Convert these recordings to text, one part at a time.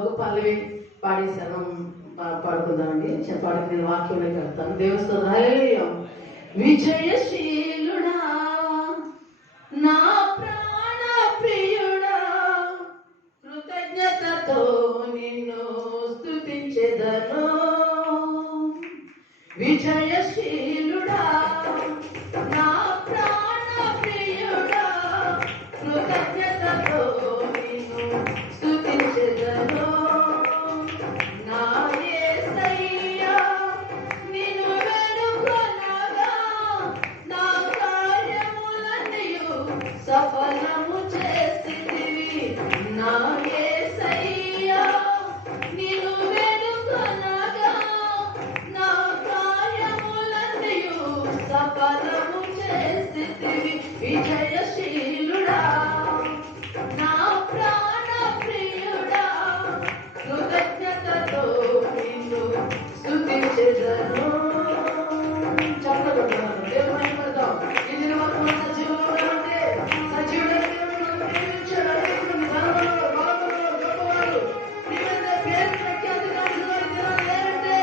ఒక పల్లవి పాడేశాను. పాడుకుందామండి. పాడుకునే నేను వాక్యంలోకి వెళ్తాను. దేవస్థానం హల్లెలూయా. విజయశీలుడా నా ప్రాణ ప్రియుడా, కృతజ్ఞతతో నిన్ను స్తుతించెదను. విజయశీలుడా నా ప్రాణ ప్రియుడా, కృతజ్ఞతతో నిన్ను స్తుతించెదను. నా యేసయ్యా నిన్ను వేడుకొనగా, నా కార్యములన్నీయు సఫలము చేసితివి. నా యేసయ్యా నిన్ను వేడుకొనగా, నా కార్యములన్నీయు సఫలము చేసితివి. విజయశీలుడా నా ప్రాణ ప్రియుడా, కృతజ్ఞతతో నిన్ను స్తుతించెదను. చక్కగొట్టాను. దేవుని మహిమపడతాం. ఈ దినవరకు మన సజీవులుగా ఉంటే, సజీవుడైన దేవుడు మనల్ని ప్రేమించాడు. అనేకులు ధనవంతులు, బలవంతులు, గొప్పవారు, ప్రియమైన పేరు ప్రఖ్యాతి కాని వారి దినాలు లేరంటే,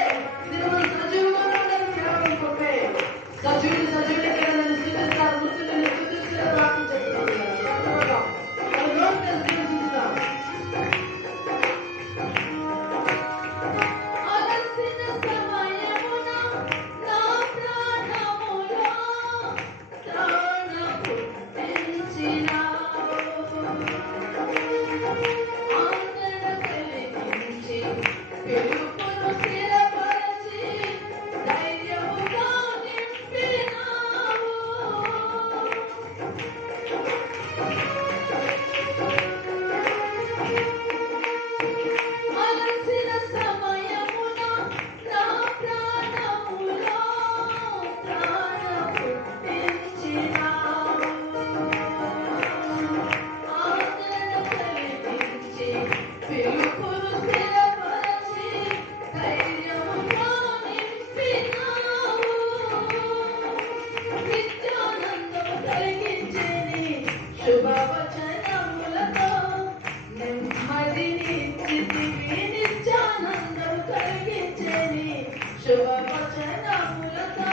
ఈ దినం మనం సజీవులుగా ఉండడానికి కేవలం గొప్పే. సజీవులే కేవలం స్థితిస్తారు, మృతులను స్తుతించే ప్రార్థన చేస్తున్నాం. చక్కగొట్టాం. మన నోటి మీద స్తుతించుదాం. అలసిన సమయమున నా ప్రాణములో త్రాణ పుట్టించినావు. ఆదరణ కలిగించి పిలుపును స్థిరపరచి ధైర్యముగా నింపినావు. అలసిన సమయమున నా ప్రాణములో త్రాణ పుట్టించినావు. ఆదరణ కలిగించి పిలుపును స్థిరపరచి ధైర్యముగా నింపినావు. నిత్యానందం కలిగించేని శుభవచనములతో నెమ్మదినిచ్చితివి. నిత్యానందం కలిగించేని శుభవచనములతో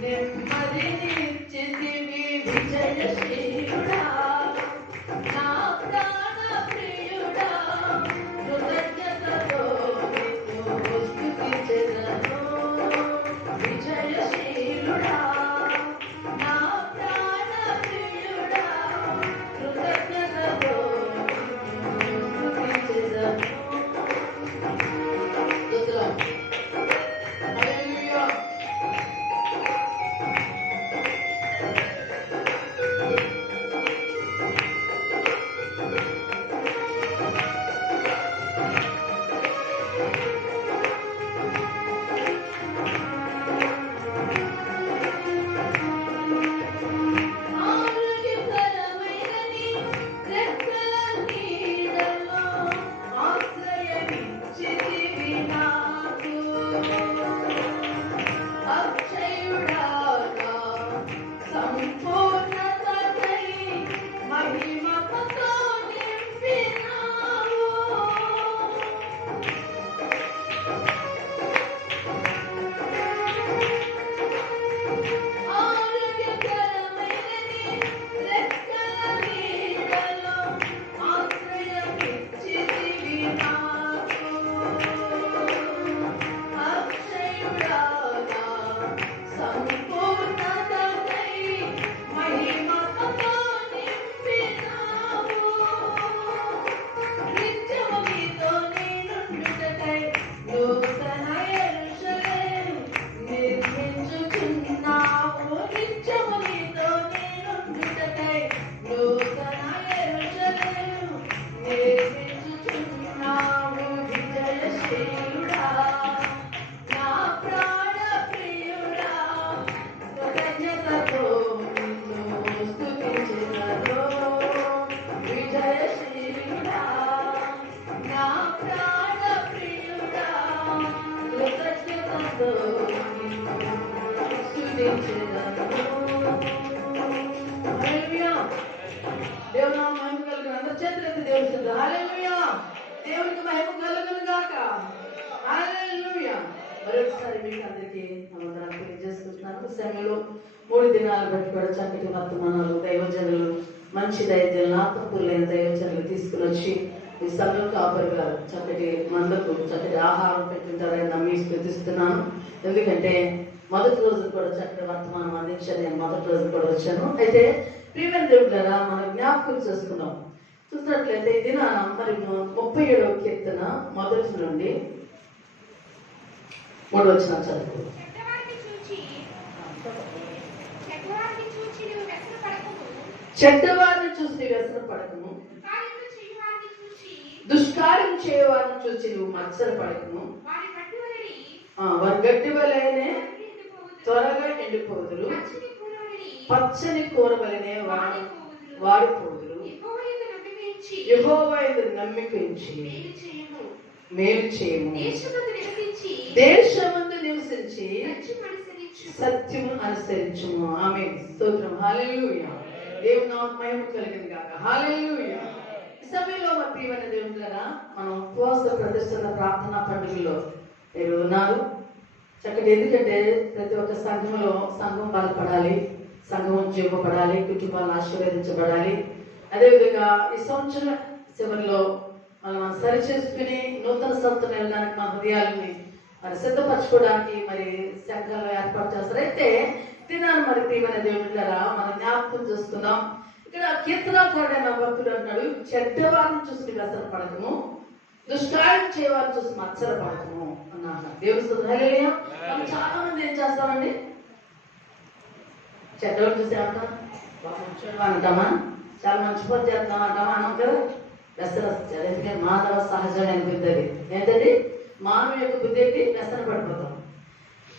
నెమ్మదినిచ్చితివి. విజయశీలుడా నా ప్రాణ ప్రియుడా, కృతజ్ఞతతో నిన్ను స్తుతించెదను. విజయశీలుడా నా ప్రాణ ప్రియుడా, కృతజ్ఞతతో నిన్ను స్తుతించెదను. స్తోత్రం. హల్లెలూయా. ఆరోగ్యకరమైన నీ రెక్కల నీడలో ఆశ్రయమిచ్చితివి నాకు. అక్షయుడాగా సంపూర్ణతకై మహిమతో నింపినావు. ఆరోగ్యకరమైన నీ రెక్కల నీడలో ఆశ్రయమిచ్చితివి నాకు. అక్షయుడాగా సంపూర్ణతకై మహిమతో నింపినావు. నిత్యము నీతో నేనుండుటకై నూతన యెరూషలేము నిర్మించుచున్నావు. నిత్యము నీతో నేనుండుటకై నూతన యెరూషలేము నిర్మించుచున్నావు. విజయశీలుడా నా ప్రాణ ప్రియుడా, కృతజ్ఞతతో నిన్ను స్తుతించెదను. విజయశీలుడా నా ప్రాణ ప్రియుడా, కృతజ్ఞతతో నిన్ను స్తుతించెదను. హల్లెలూయా. దేవుని నామం మహిమ కలుగును. అందరి చేతులెత్తి దేవుని స్తుతిద్దాం. హల్లెలూయా. దేవునికి మహిమ కలుగును గాక. హల్లెలూయా. మరొకసారి మీకు అందరికీ వందనాలు తెలియజేసుకుంటున్నాను. సమయంలో 3 దినాలు బట్టి కూడా చక్కటి వర్తమానాలు దైవజనులు మంచి దైవజనులు ఆత్మకూరు లేని దైవజనులు తీసుకుని వచ్చి ఈ సమయంలో కాపరి గారు చక్కటి మందకు చక్కటి ఆహారం పెట్టింటారని నమ్మి స్థుతిస్తున్నాను. ఎందుకంటే మొదటి రోజు కూడా చక్కటి వర్తమానం అందించాను. నేను మొదటి రోజు కూడా వచ్చాను. అయితే ప్రియమైన దేవుడు గారా మనం జ్ఞాపకం చేసుకున్నాం. చూసినట్లయితే ఇది మరి 37వ కీర్తన మొదటి నుండి 3 వచనం చదువు. చెడ్డవారిని చూసి వ్యసన పడకము, దుష్కార్యం చేయవారిని చూసి నువ్వు మత్సర పడకము. వారి గడ్డి వలనే త్వరగా ఎండిపోదురు, పచ్చని కూర వలనే వాడిపోదురు. యెహోవా యందు నమ్మిక ఉంచి మేలు చేయము, దేశమందు నివసించి సత్యము అనుసరించుము. ఆమేన్. స్తోత్రం. హల్లెలూయా. దేవుని నామమునకు మహిమ కలుగును గాక. హల్లెలూయా. ఈ సమయంలో మా ప్రియమైన దేవులారా మనం ఉపవాస ప్రదర్శన ప్రార్థనా పండుగలో మీరు ఉన్నారు చక్కటి. ఎందుకంటే ప్రతి ఒక్క సంఘంలో సంఘం బలపడాలి, సంఘం ఉద్యోగపడాలి, కుటుంబాలు ఆశీర్వదించబడాలి. అదేవిధంగా ఈ సంవత్సరం చివరిలో మనం సరి చేసుకుని నూతన సంవత్సరం వెళ్ళడానికి మన హృదయాలని మరి సిద్ధపరచుకోవడానికి మరి సంఘాలు ఏర్పాటు చేస్తారు. అయితే తినాను మరి ప్రియమైన దేవుళ్ళారా మనం జ్ఞాపకం చేసుకుందాం. ఇక్కడ కీర్తనాకారుడైన భక్తుడు అంటాడు, చెడ్డవారిని చూసి వ్యసన పడకము, దుష్కార్యం చేయవారిని చూసి మత్సర పడకము అన్నాడు. దేవుడు హల్లెలూయా. మనం చాలా మంది ఏం చేస్తామండి, చెడ్డవాళ్ళు చూసి ఏమంటాం, అంటామా, చాలా మంచి పని చేస్తాం అంటామా, అన్నాం కదా. వ్యసన ఎందుకంటే మానవ సహజమైన బుద్ధి అది. ఏంటండి మానవ యొక్క బుద్ధి ఏంటి, వ్యసన పడిపోతాం.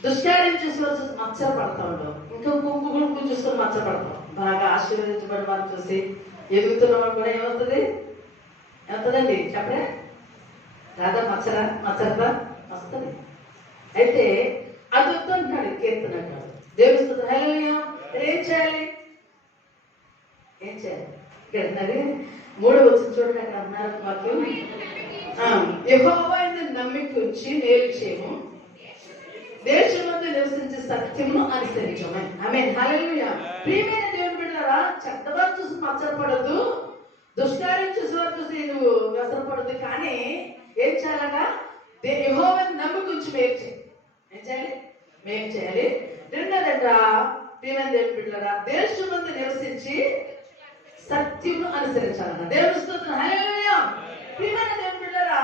దుష్కార్యం చూసి మత్సర పడతా ఉంటాం. ఇంకా గుంపు చూసుకొని మత్సర పడతాం. బాగా ఆశీర్వదించబడి వారిని చూసి ఎదుగుతున్న వాడు కూడా ఏమవుతుంది, ఏమవుతుందండి చెప్పడే రాదా, మత్సరత వస్తుంది. అయితే అది వద్దంటున్నాడు కీర్తన అంటాడు. దేవుడు హల్లెలూయా. ఏం చేయాలి, ఏం చేయాలి ఇక్కడ 3వ వచనం చూడండి. అక్కడ అన్నారు వాక్యం, యెహోవా యందు నమ్మిక ఉంచి మేలు చేయము, దేశమందు నివసించే సత్యమును అనుసరించము. ఆమేన్. హల్లెలూయా. ప్రియమైన దేవుని బిడ్డలారా చెడ్డవారు చూసి మత్సరపడద్దు, దుష్కార్యం చూసి వారు చూసి నువ్వు వ్యసనపడద్దు. కానీ ఏం చేయాలట, యెహోవాను నమ్మిక ఉంచి మేలు చేయి. ఏం చేయాలి, మేలు చేయాలి. రెండోదట ప్రియమైన దేవుని బిడ్డలారా దేశమందు నివసించి సత్యమును అనుసరించాలన్న. దేవుని స్తోత్రం. హల్లెలూయా. ప్రియమైన దేవుని బిడ్డలారా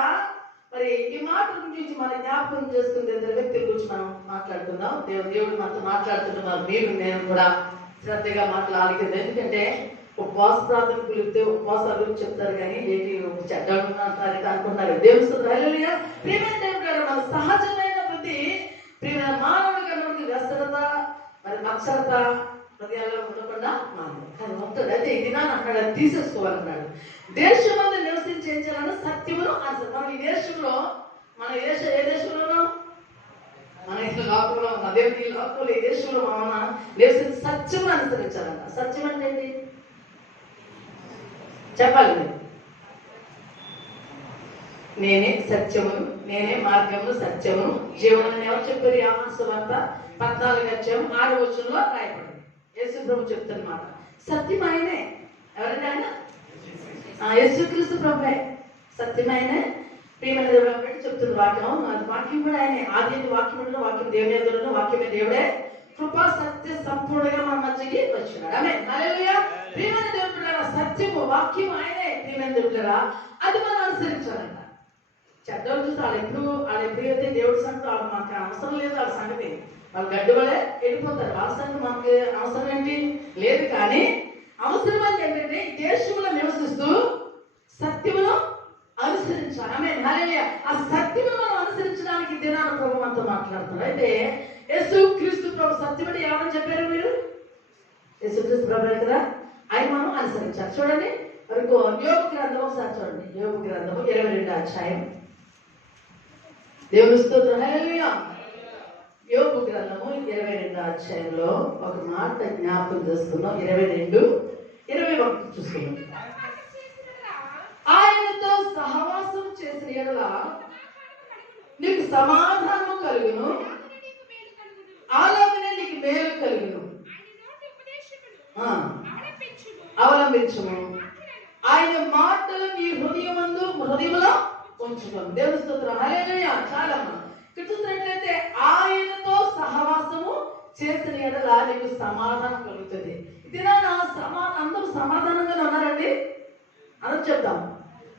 మరి ఈ మాట గురించి మనం జ్ఞాపకం చేసుకునే ఇద్దరు వ్యక్తుల గురించి మనం మాట్లాడుకుందాం. దేవుడు మనతో మాట్లాడుతున్నారు. మీరు నేను కూడా శ్రద్ధగా మాట్లాడాలి కదా. ఎందుకంటే ఉపవాస ప్రార్థన పిలిపితే ఉపవాసాల గురించి చెప్తారు కానీ ఏంటి చెడ్డలు అనుకుంటున్నారు. దేవుని స్తోత్రం. హల్లెలూయా. ప్రియమైన దేవుని బిడ్డలారా మన సహజమైన బుద్ధి ప్రియమైన మానవుడి కనుక వ్యసనత మరి మత్సరత హృదయాల్లో ఉండకుండా కానీ వస్తాడు. అయితే ఇది నా అన్నాడు, అది తీసేసుకోవాలన్నాడు. దేశంలో నివసించి ఏం చేయాలన్నా సత్యమును అనుసరి. మనం ఈ దేశంలో మన ఏ దేశంలోనో మన లోకంలో ఉన్న దేవుని లోకంలో ఈ దేశంలో మన నివసించి సత్యమును అనుసరించాలన్న. సత్యం అంటే ఏంటి చెప్పాలి మీరు. నేనే సత్యమును, నేనే మార్గమును, సత్యమును, జీవనం ఎవరు చెప్పారు? యోహాను సువార్త 14:6 రాయబడింది. యేసు ప్రభు చెప్తున్నమాట. సత్యం ఆయనే. ఎవరంటే ఆయన? యేసుక్రీస్తు ప్రభువే సత్యం ఆయనే. ప్రియమైన దేవుడు చెప్తున్న వాక్యం, అది వాక్యం కూడా ఆయనే. ఆది వాక్యం ఉండడం, వాక్యం దేవుని ఎదురు, వాక్యమే దేవుడే. కృపా సత్య సంపూర్ణంగా మన మధ్యకి వచ్చినాడు. ఆమేన్. హల్లెలూయా. ప్రియమైన దేవుడు సత్యము వాక్యం ఆయనే. ప్రియమైన దేవుడు అది మనం అనుసరించాలంట. చెడ్డలు చూస్తే వాళ్ళు ఎప్పుడైతే దేవుడి సంగతి వాళ్ళు మనకు అవసరం లేదు. వాళ్ళ సంగతి వాళ్ళు గడ్డి వల్లే వెళ్ళిపోతారు. వాళ్ళ సంగతి మనకి అవసరం ఏంటి లేదు. కానీ అవసరం అంటే ఏంటంటే దేశంలో నివసిస్తూ సత్యమును అనుసరించాలి. ఆమేన్. హల్లెలూయా. ఆ సత్యమును మనం అనుసరించడానికి దినాన ప్రభు మనతో మాట్లాడుతున్నారు. అయితే యేసు క్రీస్తు ప్రభు సత్యం అంటే ఎవరని చెప్పారు మీరు? యేసు క్రీస్తు ప్రభు కదా, ఆయన మనం అనుసరించాలి. చూడండి మరి యోబు గ్రంథం ఒకసారి చూడండి. యోబు గ్రంథము 22వ అధ్యాయం. దేవుని స్తోత్రం. హల్లెలూయా. యోబు గ్రంథము 22వ అధ్యాయంలో ఒక మాట జ్ఞాపకం చేస్తున్నాం. 22:21 చూస్తున్నాం. ఆయనతో సహవాసం చేసిన సమాధానము కలుగును, ఆలోచనే నీకు మేలు కలుగును. అవలంబించుము, ఆయన మాటలు నీ హృదయములో ఉంచుకోండి. దేవుని స్తోత్రం. హల్లెలూయా. చాలా ఇక్కడ చూసినట్లయితే ఆయనతో సహవాసము చేసిన ఎడల నీకు సమాధానం కలుగుతుంది. ఇది అందరూ సమాధానంగానే ఉన్నారండి? అందరూ చెప్తాం,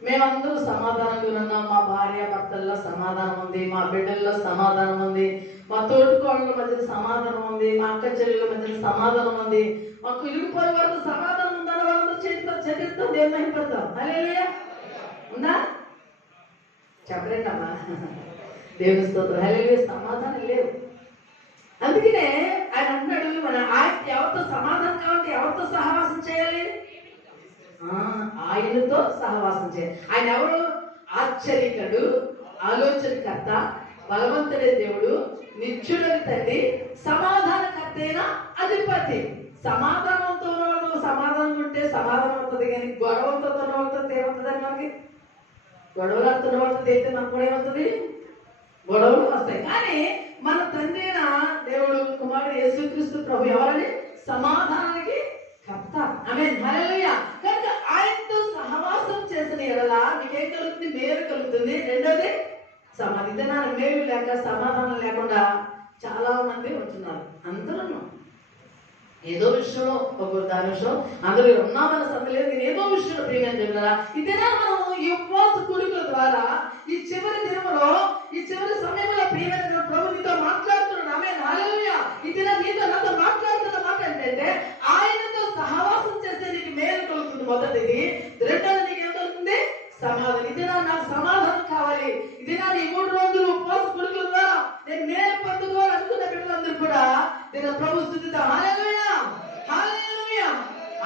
మేమందరూ సమాధానంగా ఉన్నాం. మా భార్య భర్తల్లో సమాధానం ఉంది, మా బిడ్డల్లో సమాధానం ఉంది, మా తోటికోళ్ళ మధ్య సమాధానం ఉంది, మా అక్క చెల్లెల మధ్య సమాధానం ఉంది, మాకు ఇరుగుపోయే వరకు సమాధానం ఉందని వాళ్ళందరూ చేతితో దేవుని మహిమపడతాం. హల్లెలూయా. ఉందా? చెప్పలేదమ్మా. దేవుని స్తోత్రం. హల్లెలూయా. సమాధానం లేవు. అందుకనే ఆయన అన్నాడు, మన ఆయన ఎవరితో సమాధానం కావాలంటే ఎవరితో సహవాసం చేయాలి? ఆయనతో సహవాసం చేయాలి. ఆయన ఎవరు? ఆశ్చర్యకరుడు, ఆలోచనకర్త, బలవంతుడే దేవుడు, నిత్యుడని తండ్రి, సమాధానకర్త అయిన అధిపతి. సమాధానంతో సమాధానం ఉంటే సమాధానం అవుతుంది, కానీ గొడవలతో వాళ్ళతో ఏమవుతుందని మనకి? గొడవలతో వాళ్ళతో అయితే మనకు కూడా ఏమవుతుంది? గొడవలు వస్తాయి. కానీ మన తండ్రి అయిన దేవుడు, కుమారుడు యేసుక్రీస్తు ప్రభు ఎవరని? సమాధానానికి కర్త. ఆమేన్. హల్లెలూయా. కనుక ఆయనతో సహవాసం చేసిన ఎడల నీకేం కలుగుతుంది? మేలు కలుగుతుంది. రెండోది సమాధానం. మేలు లేక సమాధానం లేకుండా చాలా మంది ఉంటున్నారు. అందరూ ఏదో విషయంలో ఒక్కొక్క దాని విషయం అందరూ ఉన్నామన్న సంగతి లేదు. నేను ఏదో విషయంలో ప్రియమైన చెప్తారా? ఇదేనా మనము ఈ ఉపవాస కూడికల ద్వారా ఈ చివరి దినములో, ఈ చివరి సమయంలో ప్రియమైన ప్రభు నీతో మాట్లాడుతున్నాడు. ఆమేన్. హల్లెలూయా. ఇది నాతో మాట్లాడుతున్న మాట ఏంటంటే ఆయనతో సహవాసం చేస్తే నీకు మేలు కలుగుతుంది. మొదటిది. రెండోది నీకు ఏం కలుగుతుంది? సమాధానం. ఇదేనా నాకు సమాధానం కావాలి, ఇదేనా ఈ 3 రోజులు ఉపవాస కూడికల ద్వారా నేను మేలు పొందుకోవాలి అనుకున్న బిడ్డలందరూ కూడా నేను ప్రభు స్తుతిద్దాం. హల్లెలూయా. హల్లెలూయా.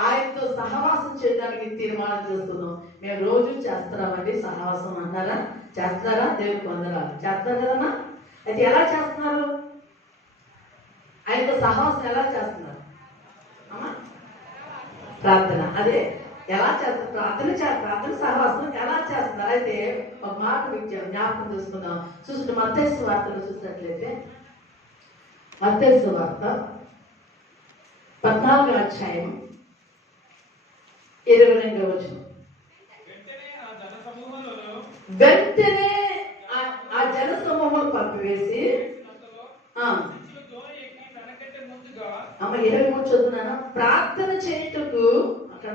ఆయనతో సహవాసం చేయడానికి తీర్మానం చేస్తున్నాం. మేము రోజు చేస్తున్నామండి సహవాసం అంటారా? చేస్తున్నారా? దేవునికి వందనాలు. చేస్తారు కదమ్మా. అయితే ఎలా చేస్తున్నారు? ఆయనతో సహవాసం ఎలా చేస్తున్నారు అమ్మా? ప్రార్థన. అదే ఎలా చేస్తారు? ప్రార్థన సహవాసం ఎలా చేస్తున్నారు? అయితే ఒక మాట జ్ఞాపకం చేసుకుందాం. చూస్తుంటే మత్తయి సువార్తను చూసినట్లయితే, మత్తయి సువార్త 14వ అధ్యాయం 22వ వచనం. వెంటనే ఆ జన సమూహం పంపివేసి, అమ్మ 23 చదువున్నాను. ప్రార్థన చేయుటకు అక్కడ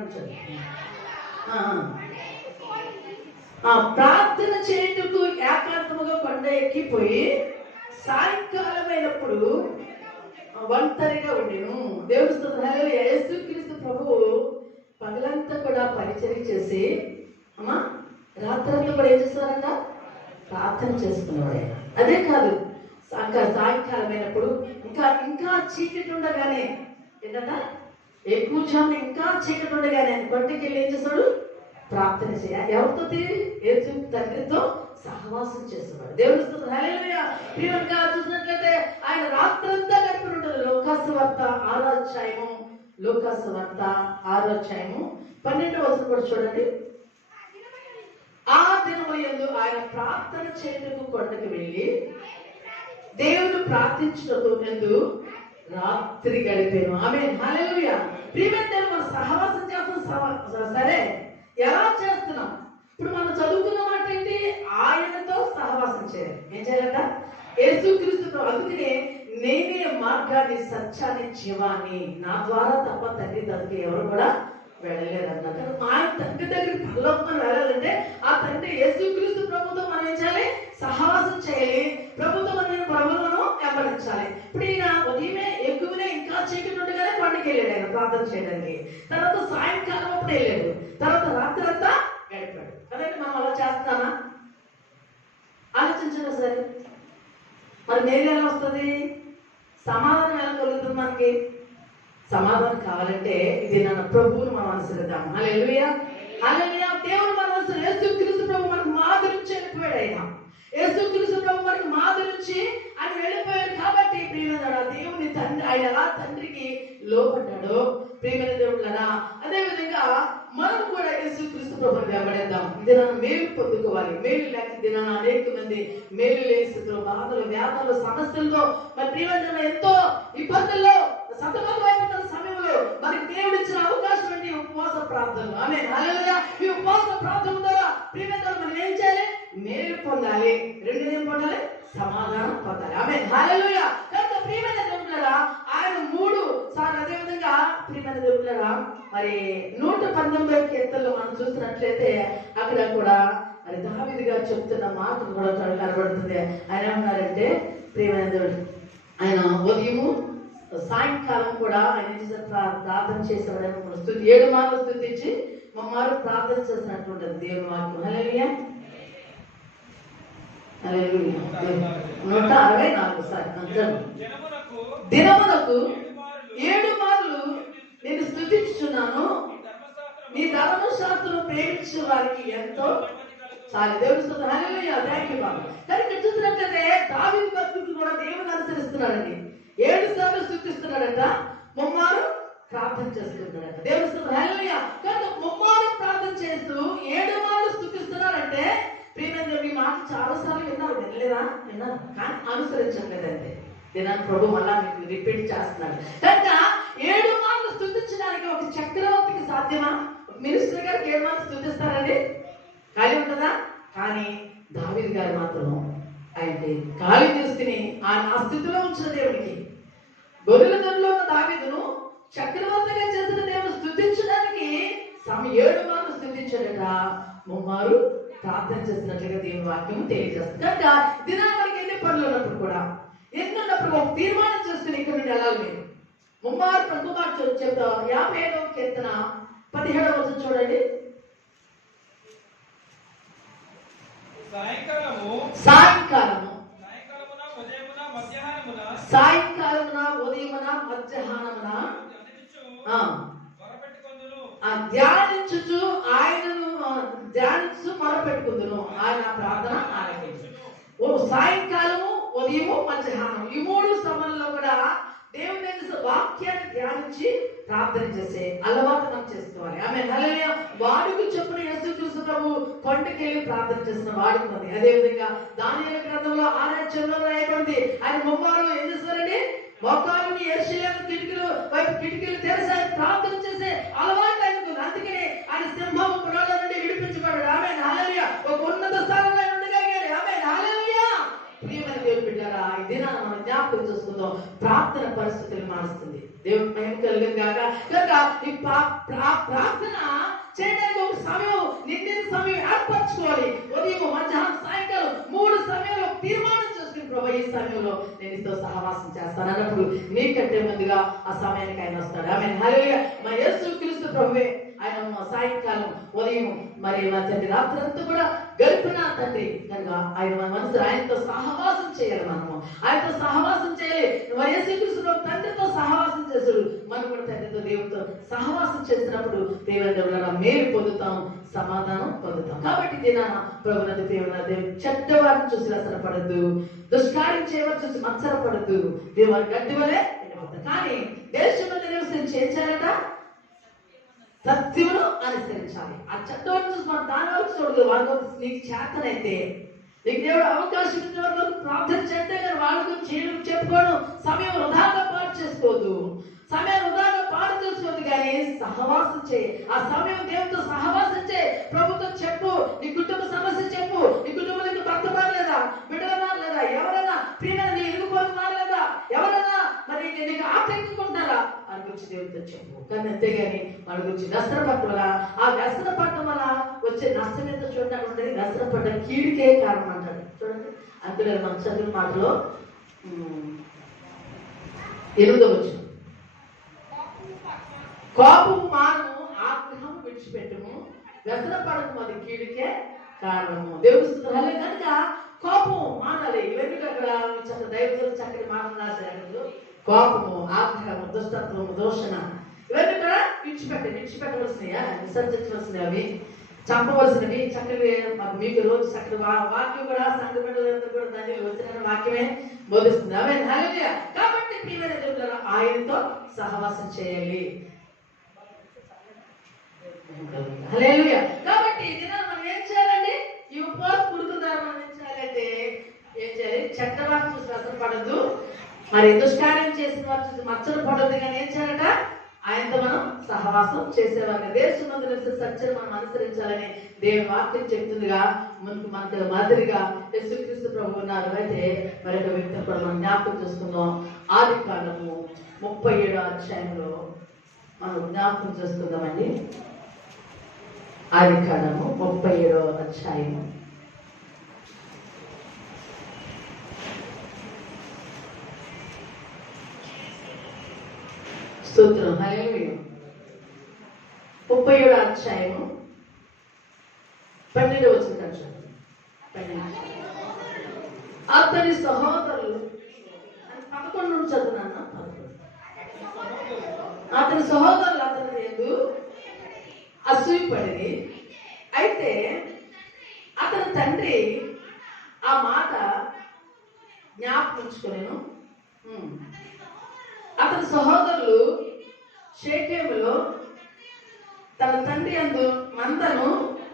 ప్రార్థన చేయుటకు ఏకాంతముగా కొండ ఎక్కిపోయి సాయంకాలమైనప్పుడు ఒంటరిగా ఉండెను. దేవుని స్తోత్రం. యేసుక్రీస్తు ప్రభువు పగలంతా కూడా పరిచర్య చేసి అమ్మా రాత్రంతా కూడా ఏం చేస్తారంట? ప్రార్థన చేసుకునేవాడు. అదే కాదు, సాయంకాలమైనప్పుడు ఇంకా చీకటి ఉండగానే ఏంటంట? ఎక్కువ జాము ఇంకా చీకటి ఉండగానే కొండకి వెళ్ళి ఏం చేస్తాడు? ప్రార్థన చేయాలి. ఎవరితో? యేసు తండ్రితో సహవాసం చేసేవాడు. దేవుని స్తోత్రం. హల్లెలూయా. ప్రియులుగా చూసినట్లయితే ఆయన రాత్రంతా గడిపి ఉంటాడు. లూకాసు వార్త 6వ అధ్యాయము, లూకాసు వార్త 6వ అధ్యాయము 12వ వచనం కూడా చూడండి. ఆ దినములందు ఆయన ప్రార్థన చేయటకు కొండకు వెళ్ళి దేవుడు ప్రార్థించుటకు రాత్రి గడిపాను. ఆమేన్. హల్లెలూయా. ప్రియమైన మన సహవాసం చేస్తాం. సరే, ఎలా చేస్తున్నాం? ఇప్పుడు మనం చదువుకున్న మాట ఏంటి? ఆయనతో సహవాసం చేయాలి. ఏం చేయాలంట? యేసుక్రీస్తు. అందుకనే నేనే మార్గాన్ని, సత్యాన్ని, జీవాన్ని, నా ద్వారా తప్ప తండ్రి దగ్గరికి ఎవరు కూడా వెళ్ళలేదన్న. ఆయన తండ్రి దగ్గరికి పరలోకం వెళ్ళాలంటే ఆ తండ్రి యేసుక్రీస్తు ప్రభుతో మనం ఏం చేయాలి? సహవాసం చేయాలి. ప్రభుత్వం ప్రభుత్వం వెంబడించాలి. ఇప్పుడు ఈయన ఉదయమే ఎక్కువనే ఇంకా చీకటి ఉండగానే కొండకి వెళ్ళాడు ఆయన ప్రార్థన చేయడానికి. తర్వాత సాయంకాలం అప్పుడు వెళ్ళాడు. తర్వాత రాత్రి అంతా గడిపాడు. కదండి. మనం అలా చేస్తామా? ఆలోచించండి సరే. మరి మేలు ఎలా వస్తుంది? సమాధానం ఎలా కలుగుతుంది మనకి? సమాధానం కావాలంటే ఇది నన్ను ప్రభువును మనం అనుసరిద్దాం. హల్లెలూయా. హల్లెలూయా. దేవుడు మన అనుసరి. యేసుక్రీస్తు ప్రభు మనకు మాదిరించి వెళ్ళిపోయాడు. యేసుక్రీస్తు ప్రభు మనకు మాదిరించి ఆయన వెళ్ళిపోయాడు. కాబట్టి ప్రియమైన దేవుని తండ్రి, ఆయన ఎలా తండ్రికి లోపడ్డాడో, ప్రియమైన దేవుళ్ళరా, అదే విధంగా మనం కూడా యేసుక్రీస్తు ప్రభువుని వెంబడిద్దాం. ఇది నన్ను మేలు పొందుకోవాలి. మేలు లేక దినాన అనేక మంది మేలు లేని స్థితిలో, బాధలు, వ్యాధులు, సమస్యలతో మరి ప్రియమైన ఎంతో ఇబ్బందుల్లో సతమతమైపోతున్న సమయంలో మనకి దేవుడు ఇచ్చిన అవకాశం ఏంటి? ఉపవాస ప్రార్థనలు. ఆమేన్, హల్లెలూయా. ఈ ఉపవాస ప్రార్థన ద్వారా ప్రియమైన మనం ఏం చేయాలి? మేలు పొందాలి. రెండు ఏం పొందాలి? సమాధానం పొందాలి. ఆమేన్, హల్లెలూయా. కనుక ప్రియమైన దేవుళ్ళరా, ఆయన 3 సార్లు అదే విధంగా ప్రియమైన దేవుళ్ళరా మరి 119 కీర్తనలో మనం చూసినట్లయితే అక్కడ కూడా మరి దావీదు గారు చెప్తున్న మాట కూడా కనబడుతుంది. ఆయన ఏమన్నారంటే ప్రియమైన దేవుడు, ఆయన ఉదయము సాయంకాలం కూడా ఆయన ప్రార్థన చేసేవాడు. 7 మార్లు స్తుతించి మమ్మారు ప్రార్థన చేసినట్టుంటది దేవుని వాక్యం. హల్లెలూయా, హల్లెలూయా. 164 సార్లు దినమునకు 7 మార్లు నేను స్తుతించుచున్నాను, నీ ధర్మశాస్త్రం ప్రేమించే వారికి ఎంతో చాలా. దేవుడు స్తుతి. హల్లెలూయా, థాంక్యూ బాబు. కానీ ఇక్కడ చూసినట్లయితే దావీదు భక్తుడు కూడా దేవుని అనుసరిస్తున్నాడండి. 7 సార్లు స్తుతిస్తున్నాడట, ముమ్మారు ప్రార్థన చేస్తున్నాడట. దేవుడు స్తుతి. హల్లెలూయా. కానీ ముమ్మారు ప్రార్థన చేస్తూ 7 మార్లు స్తుతిస్తున్నాడంటే ప్రియమైన ఈ మాట చాలా సార్లు విన్నారు, విన్నారు, కానీ అనుసరించట్లేదంటే దినాన్ని ప్రభు మళ్ళా మీకు రిపీట్ చేస్తున్నాడు. కనుక 7 మార్లు స్తుతించడానికి ఒక చక్రవర్తికి సాధ్యమా? మినిస్టర్ గారికి 7 మార్లు స్తుతిస్తారండి? ఖాళీ ఉంటుందా? కానీ దావీదు గారు మాత్రం ఆయనకి ఖాళీ చేసుకుని ఆయన ఆ స్థితిలో ఉంచిన దేవుడికి, గొర్రెల దొరలో ఉన్న దావీదును చక్రవర్తిగా చేసిన దేవుడు స్తుతించడానికి 7 మార్లు స్తుతించాడట, ముమ్మారు ప్రార్థన చేసినట్లుగా దేవుని వాక్యం తెలియజేస్తుంది. కనుక దినాలు మనకి ఎన్ని పనులు ఉన్నప్పుడు కూడా, ఎన్ని ఉన్నప్పుడు ఒక తీర్మానం చేసుకుని ఇక్కడ నుండి వెళ్ళాలి. మీరు ముమ్మారు చెప్తాం. 55వ కీర్తన 17వ వచనం చూడండి. సాయంకాలమున ఉదయమున మధ్యాహ్నమున ధ్యానించుచు ఆయనను ధ్యానించు మొరపెట్టుకుందును, ఆయన ప్రార్థన ఆలకించు. సాయంకాలము, ఉదయము, మధ్యాహ్నం ఈ 3 సమయంలో కూడా దేవుని వాక్యాన్ని ధ్యానించి ప్రార్థన చేసే అలవాటు మనం చేసుకోవాలి. ఆమె హల్లెలూయా. వాడుకు చొప్పున యేసుక్రీస్తు ప్రభు కొండకెళ్ళి ప్రార్థన చేసిన వాడుకు ఉంది. అదే విధంగా దానియేలు గ్రంథంలో 6వ అధ్యాయంలో రాయబడింది, ఆయన ముమ్మారు ఏం చేస్తారండి? మోకాలుని యెరూషలేము కిటికీలు తెరిచి ప్రార్థన చేసే అలవాటు ఆయనకు. అందుకనే ఆయన సింహము పురాల నుండి విడిపించబడ్డాడు. ఆమె హల్లెలూయా. ఒక ఉన్నత స్థానంలో ఉండగలిగాడు. ఆమె హల్లెలూయా. ప్రియమైన దేవుని బిడ్డలారా, ఈ దినాన మనం జ్ఞాపకం చేసుకుందాం. ప్రార్థన పరిస్థితులు మారుస్తుంది. దేవుని మహిమ కలుగును గాక. కనుక ఈ ప్రార్థన చేయడానికి ఒక సమయం, నిర్ణీత సమయం ఏర్పరచుకోవాలి. ఉదయం, మధ్యాహ్నం, సాయంకాలం 3 సమయంలో తీర్మానం చేసుకుని ప్రభు ఈ సమయంలో నేను ఇంతో సహవాసం చేస్తాను అన్నప్పుడు నీకంటే ముందుగా ఆ సమయానికి ఆయన వస్తాడు. ఆమె హల్లెలూయా. మా యేసుక్రీస్తు ప్రభువే ఆయన సాయంకాలం, ఉదయం, మరి తండ్రి రాత్రంతా కూడా గడిపిన తండ్రి. కనుక ఆయన మన మనసు ఆయనతో సహవాసం చేయాలి. మనము ఆయనతో సహవాసం చేయాలి. మరి యేసుక్రీస్తు ప్రభు తండ్రితో సహవాసం చేశాడు. మనం కూడా తండ్రితో, దేవుడితో సహవాసం చేసినప్పుడు దేవుని మేలు పొందుతాం, సమాధానం పొందుతాం. కాబట్టి దినాన ప్రభునందు దేవుడు చెడ్డవారిని చూసి వ్యసనపడద్దు, దుష్కార్యం చేయవారు చూసి మత్సరపడద్దు, దేవుని గడ్డి వలె. కానీ దేశంలో నివసించి ఏం చేయాలట? సత్యమును అనుసరించాలి. ఆ చట్టం చూసి మనం దాని వరకు చూడదు. వాళ్ళ నీకు చేతనైతే, నీకు దేవుడు అవకాశం ఇచ్చిన వరకు ప్రార్థన చేస్తే కానీ వాళ్ళ గురించి చేయడం చెప్పుకోవడం సమయం వృధాగా పాటు చేసుకోవద్దు. సమయం వృధాగా పాటు చేసుకోవద్దు. కానీ సహవాసం చేయి. ఆ సమయం దేవుడితో సహవాసం చేయి. ప్రభుత్వం చెప్పు, నీ కుటుంబ సమస్య చెప్పు. నీ కుటుంబంలో భర్త మారలేదా, బిడ్డలు మారలేదా, ఎవరైనా ప్రియమైన నీ ఇరుగుపోయి మారలేదా, ఎవరైనా మరి నీకు ఆటంకుంటారా అని గురించి దేవుడితో చెప్పు. కానీ అంతేగాని వాళ్ళ గురించి వ్యసన పట్టడం, ఆ వ్యసన పట్టడం వల్ల వచ్చే నష్టం ఎంత చూడడానికి ఉంటుంది. వ్యసన పడ్డ కీడికే కారణం అంటాడు. చూడండి, అందులో మన చదువు మాటలో 8వ వచనం, కోపము మానము, ఆగ్రహము విడిచిపెట్టము, వ్యసన పడము, అది కీడికే కారణము. దేవుడు కనుక కోపం మానాలి. ఇవన్నీ అక్కడ దైవజనులు చక్కటి మాటలు రాశారు. కోపము, ఆగ్రహము, దుష్టత్వము, దోషణ, ఇవన్నీ కూడా విడిచిపెట్టవలసినయా, విసర్జించవలసినవి, అవి చంపవలసినవి. చక్కటి మీకు రోజు చక్కటి వాక్యం కూడా సంఘ బిడ్డలందరూ కూడా దాన్ని వచ్చిన వాక్యమే బోధిస్తుంది. ఆమె హల్లెలూయా. కాబట్టి ప్రియమైన దేవులారా, ఆయనతో సహవాసం చేయాలి. హల్లెలూయా. కాబట్టి ఈ దినాన్ని మనం ఏం చేయాలండి? ఈ ఉపవాస కుడుకున్నారు మనం ఏం చేయాలంటే ఏం చేయాలి? చెడ్డవారు చూసి రసం పడద్దు, మరి దుష్కార్యం చేసిన వారు చూసి మచ్చలు పడద్దు. కానీ ఏం చేయాలట? ఆయనతో మనం సహవాసం చేసేవాళ్ళని దేశమందు నిలిచే సత్యం మనం అనుసరించాలని దేవుని వాక్యం చెప్తుందిగా. మనకు మాదిరిగా యేసుక్రీస్తు ప్రభు ఉన్నారు. అయితే మరొక వ్యక్తిని కూడా మనం జ్ఞాపకం చేసుకుందాం. ఆదికాండము 37వ అధ్యాయంలో మనం జ్ఞాపకం చేసుకుందామండి. ఆదికాండము 37వ అధ్యాయం స్తోత్రం. హల్లెలూయా. 37వ అధ్యాయము 12వ వచనం. అతని సహోదరులు 11 నుంచి చదువున్నాను. అతని సహోదరులు అతని యందు అసూయపడి, అయితే అతని తండ్రి ఆ మాట జ్ఞాపకం ఉంచుకొనెను. అతని సహోదరులు షేకెములో తన తండ్రి యందు మందను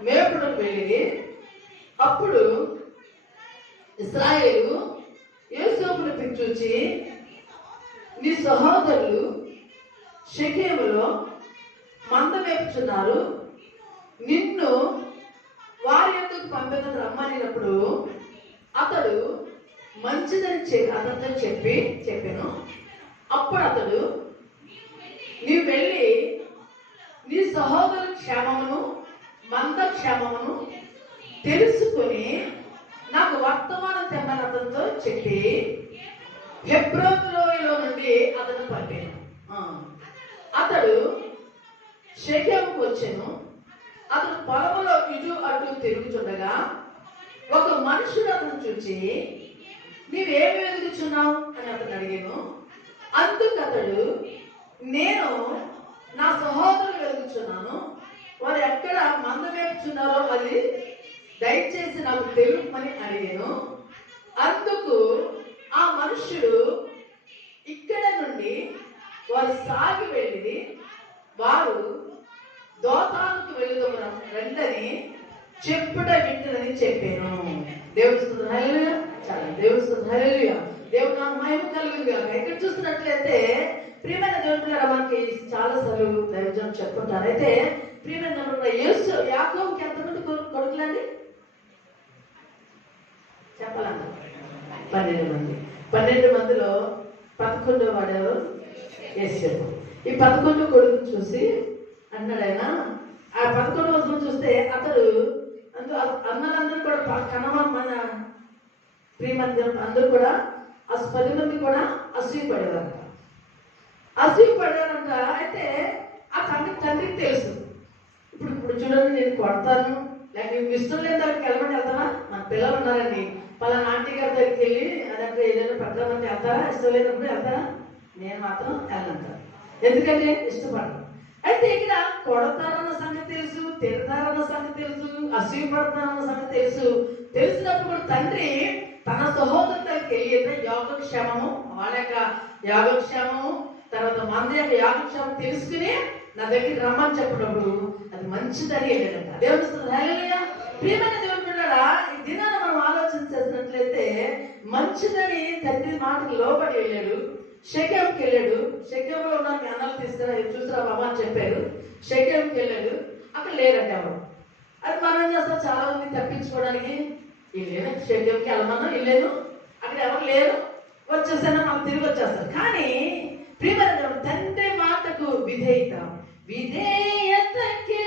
మేపుటకు వెళ్ళి, అప్పుడు ఇశ్రాయేలు యోసేపును పిలిచి, నీ సహోదరులు షెకెములో మంద మేపుచున్నారు, నిన్ను వారి యొద్దకు పంపిన రమ్మనినప్పుడు అతడు మంచిదని అతనితో చెప్పాను. అప్పుడు అతడు, నీవు వెళ్ళి నీ సహోదరు క్షేమమును మంద క్షేమమును తెలుసుకొని నాకు వర్తమానం తెమ్మని అతనితో చెప్పి హెబ్రోను లోయలో నుండి అతను పంపాను. అతడు షెకెముకు వచ్చెను. అతడు పొలంలో ఇటు అటు తిరుగుతుండగా ఒక మనుషుడు అతను చూచి, నీవేమి వెతుకుచున్నావు అని అతను అడిగాను. అందుకు అతడు, నేను నా సహోదరులు వెతుకుచున్నాను, వారు ఎక్కడ మంద మేపుచున్నారో అది దయచేసి నాకు తెలుపమని అడిగాను. అందుకు ఆ మనుష్యుడు, ఇక్కడ నుండి వారు సాగి వెళ్ళి వారు దోతానుకు వెళ్ళుదాం రండని చెప్పుట వింటునని చెప్పాను. దేవుని స్తుతి. హల్లెలూయా. చాలా దేవుని స్తుతి. హల్లెలూయా. దేవుడు నాకు మహిమ కలుగుగా. ఇక్కడ చూస్తున్నట్లయితే ప్రియమైన దేవుడు మనకి చాలా సార్లు దైవజనం చెప్పుకుంటారు. అయితే ప్రియమైన యేసు యాకోబుకి ఎంతమంది కొడుకులండి చెప్పాలన్న? 12 మంది. 12 మందిలో 11వ వాడేవారు యేసేపు. ఈ 11 కొడుకును చూసి అన్నాడు ఆయన, ఆ 11వ వచనం చూస్తే అతడు అన్నలందరూ కూడా మన ప్రియమంది అందరూ కూడా 10 మంది కూడా అసూయపడేవారంట. అసూయపడారంట. అయితే ఆ తండ్రికి తెలుసు, ఇప్పుడు చూడండి నేను కొడతాను, లేక నీకు ఇష్టం లేదు దానికి వెళ్ళమని వెళ్తానా? మన పిల్లలు ఉన్నారండి, పలానా ఆంటీ గారి దగ్గరికి వెళ్ళి అదంటే ఏదైనా పెడతామంటే వెళ్తారా? ఇష్టం లేనప్పుడు వెళ్తారా? నేను మాత్రం వెళ్ళంటాను. ఎందుకంటే ఇష్టపడను. అయితే ఇక్కడ కొడతారన్న సంగతి తెలుసు, తిడతారన్న సంగతి తెలుసు, అసూయపడతారన్న సంగతి తెలుసు. తెలిసినప్పుడు కూడా తండ్రి తన సహోదరు దగ్గరికి వెళ్ళి యోగక్షేమము, వాళ్ళ యొక్క యోగక్షేమము, తర్వాత మంది యొక్క యోగక్షేమం తెలుసుకుని నా దగ్గరికి రమ్మని చెప్పినప్పుడు అది మంచిదని వెళ్ళాడంట. దేవుని స్తుతి. హల్లెలూయా. ప్రియమైన దేవుని పిల్లలారా, ఈ దినాన్ని మనం ఆలోచన చేసినట్లయితే మంచిదని తండ్రి మాటకు లోబడి వెళ్ళాడు. షెకెంకి వెళ్ళాడు. షెకెంలో ఉన్న మీ అన్నలు తీసుకురా చూసిరా బాబా అని చెప్పారు. షెకెంకి వెళ్ళాడు. అక్కడ లేరంటే ఎవరు. అది మనం ఏం చేస్తాం, చాలా మంది తప్పించుకోవడానికి వీళ్ళేను షెకెంకి వెళ్ళమన్నా వెళ్ళాను, అక్కడ ఎవరు లేరు, వచ్చేసాను మనం తిరిగి వచ్చేస్తారు. కానీ ప్రియమైన తండ్రి మాటకు విధేయతకే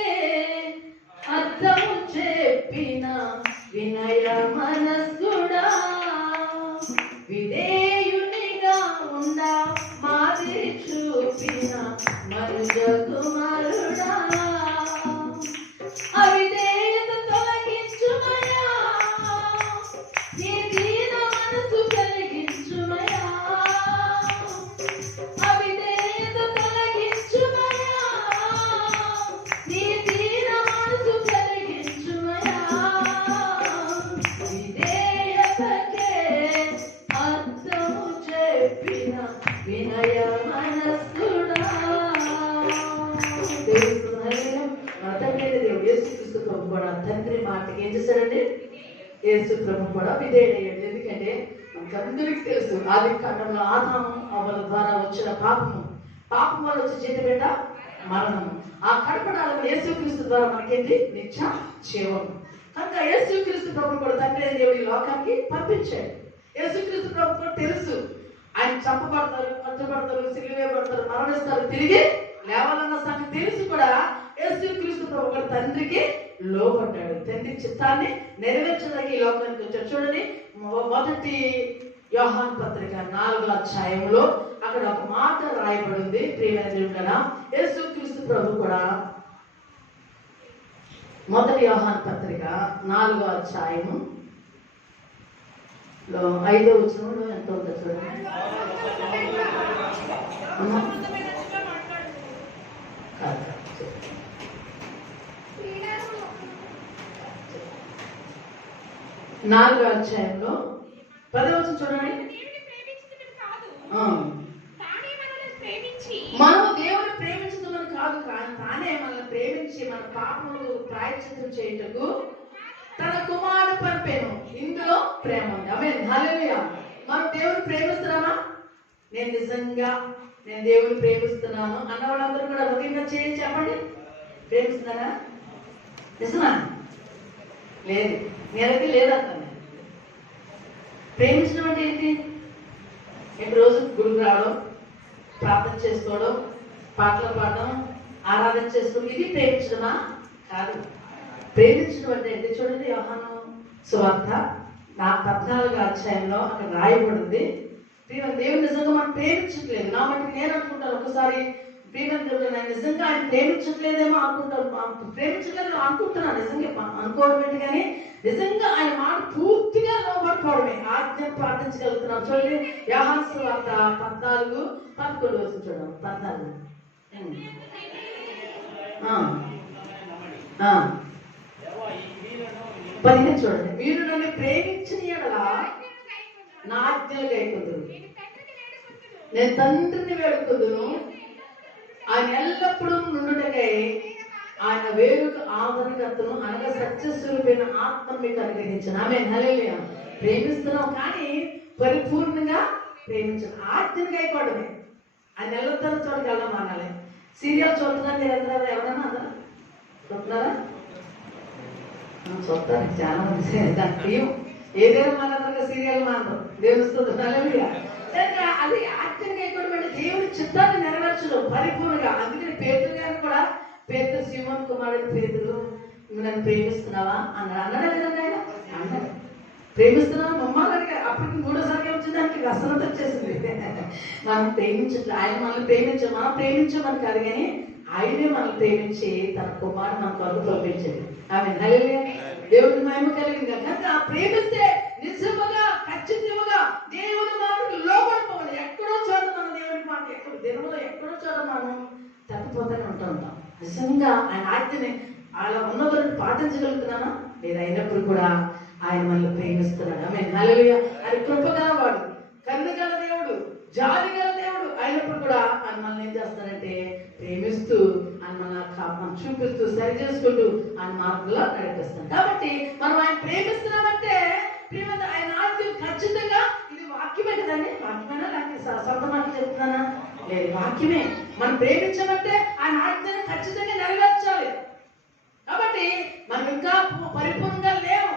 అర్థము చెప్పిన వినయ మనస్సుడా, విధేయునిగా ఉండ మాది చూపిన మనుజ కుమారుడా, అవిధేయత తొలగించుమయా, నీ దీన మనసు కలిగించుమయా, అవిధేయత తొలగించుమయా, ప్రభు కూడా విధేయుడయ్యాడు. ఎందుకంటే మనకందరికీ తెలుసు ఆది కాండంలో ఆదాము అవ్వల ద్వారా వచ్చిన పాపం వల్ల వచ్చే జీతం ఏంట మరణము. ఆ కడపడాలను యేసుక్రీస్తు ద్వారా మనకేంటి నిత్య జీవం. కనుక యేసుక్రీస్తు ప్రభు కూడా తండ్రి అయిన దేవుడి లోకానికి పంపించాడు. యేసుక్రీస్తు ప్రభు కూడా తెలుసు ఆయన చంపబడతారు, కట్టబడతారు, సిలువేయబడతారు, మరణిస్తారు, తిరిగి లేవాలన్న సంగతి తెలుసు కూడా యేసుక్రీస్తు ప్రభు కూడా తండ్రికి లోబడ్డాడు. తండ్రి చిత్తాన్ని నెరవేర్చడానికి ఈ లోకానికి వచ్చాడు. చూడండి, మొదటి యోహాను పత్రిక 4వ అధ్యాయంలో అక్కడ ఒక మాట రాయబడింది. ప్రియమైన దేవుడా, యేసుక్రీస్తు ప్రభు కూడా మొదటి యోహాను పత్రిక 4వ అధ్యాయము 5వ వచనంలో ఎంత ఉందో చూడండి. నాలుగో అధ్యాయంలో 10వ వచనం చూడండి. మనం దేవుని ప్రేమించడం కాదు, కానీ తానే మనల్ని ప్రేమించి మన పాపములు ప్రాయశ్చిత్తం చేయుటకు తన కుమారుడు పంపెను. ఇందులో ప్రేమ ఉంది. ఆమేన్, హల్లెలూయా. మనం దేవుని ప్రేమిస్తున్నామా? నేను నిజంగా దేవుని ప్రేమిస్తున్నాను అన్న వాళ్ళందరూ కూడా హృదయంగా చేయండి, చెప్పండి. ప్రేమిస్తున్నారా? నిజమా? లేదు, నేనైతే లేదంటాను. ప్రేమించడం అంటే ఏంటి? రోజు గుడికి రావడం, ప్రార్థన చేసుకోవడం, పాటలు పాడడం, ఆరాధన చేసుకోవడం, ఇది ప్రేమించడమా? కాదు. ప్రేమించడం అంటే చూడండి, యోహాను సువార్త 14వ అధ్యాయంలో అక్కడ రాయబడింది. దేవుని నిజంగా మనం ప్రేమించట్లేదు. నా మట్టి నేను అనుకుంటాను ఒకసారి, ప్రియమైన నిజంగా ఆయన ప్రేమించట్లేదేమో అనుకుంటాను, ప్రేమించట్లేదు అనుకుంటున్నాను. నిజంగా అనుకోవడం కానీ నిజంగా ఆయన మాట పూర్తిగా లోబడిపోవడమే. ఆజ్ఞ ప్రార్థించగలుగుతున్నాం. చూడండి, యోహాను సువార్త 14:11 చూడండి. 14 15 చూడండి. మీరు నన్ను ప్రేమించిన యెడల నా ఆజ్ఞలు గైకొందురు, నేను తండ్రిని వేడుకొందును, ఆయన ఎల్లప్పుడూ నుండుటకై ఆయన వేరుక ఆదరణకర్తను అనగా సత్యస్వరూపైన ఆత్మ మీకు అనుగ్రహించిన. ఆమేన్, హల్లెలూయా. ప్రేమిస్తున్నాం కానీ పరిపూర్ణంగా ప్రేమించడం, ఆజ్ఞలు గైకోవడమే. ఆయన ఎల్లతన చోటుకి వెళ్ళడం అనాలి. సీరియల్ చూడడానికి ఎవరన్నా అదా చూస్తున్నారా? చూస్తారు చాలా మంది. దాని ప్రియం ఏదైనా మన సీరియల్ మాత్రం దేవుస్తుంది. అది ఆశ్చర్యంగా ఎక్కువ దేవుడి చిత్తాన్ని నెరవేర్చడం పరిపూర్ణంగా. అందుకని పేతురు గారు కూడా, పేతురు సీమోను కుమారుడు పేతురు, నన్ను ప్రేమిస్తున్నావా అన్నాడు. అన్నాడా లేదండి? ఆయన అన్నాడు. ప్రేమిస్తున్నావా మమ్మల్ని అప్పటికి 3సారి వచ్చింది, దానికి వ్యసనత వచ్చేసింది. మనం ప్రేమించట్లేదు. ఆయన మనల్ని ప్రేమించాం, మనం ప్రేమించామని కాదు కానీ ఆయనే మనల్ని ప్రేమించి తన కుమారుడు మన కొరకు పంపించాడు. ఆమె హల్లెలూయా. దేవుడి మహిమ కలిగింది కనుక ప్రేమిస్తే నిజముగా ఖచ్చితంగా దేవుని మాటకు లోబడిపోవాలి. ఎక్కడో చోట మనం దేవుని మాట దినములో ఎక్కడో చోట మనం తప్పిపోతూనే ఉంటాం. నిజంగా ఆయన ఆజ్ఞని అలా ఉన్నవారిని పాటించగలుగుతున్నామా? లేదు. అయినప్పుడు కూడా ఆయన మనల్ని ప్రేమిస్తున్నాడు. ఆమె హల్లెలూయా. ఆయన కృపగల వాడు, కరుణగల దేవుడు, జాలి గల దేవుడు అయినప్పుడు కూడా ఆయన మనల్ని ఏం చేస్తారంటే ప్రేమిస్తూ ఆయన మనం చూపిస్తూ సరి చేసుకుంటూ ఆయన మార్గంలో నడిపిస్తాం. కాబట్టి మనం ఆయన ప్రేమిస్తున్నామంటే ఆయన ఆజ్ఞలు ఖచ్చితంగా, ఇది వాక్యమే కదండి. వాక్యమేనా లేకపోతే సొంత మాటలు చెప్తున్నానా? లేదు, వాక్యమే. మనం ప్రేమించామంటే ఆయన ఆజ్ఞను ఖచ్చితంగా నెరవేర్చాలి. కాబట్టి మనం ఇంకా పరిపూర్ణంగా లేవు.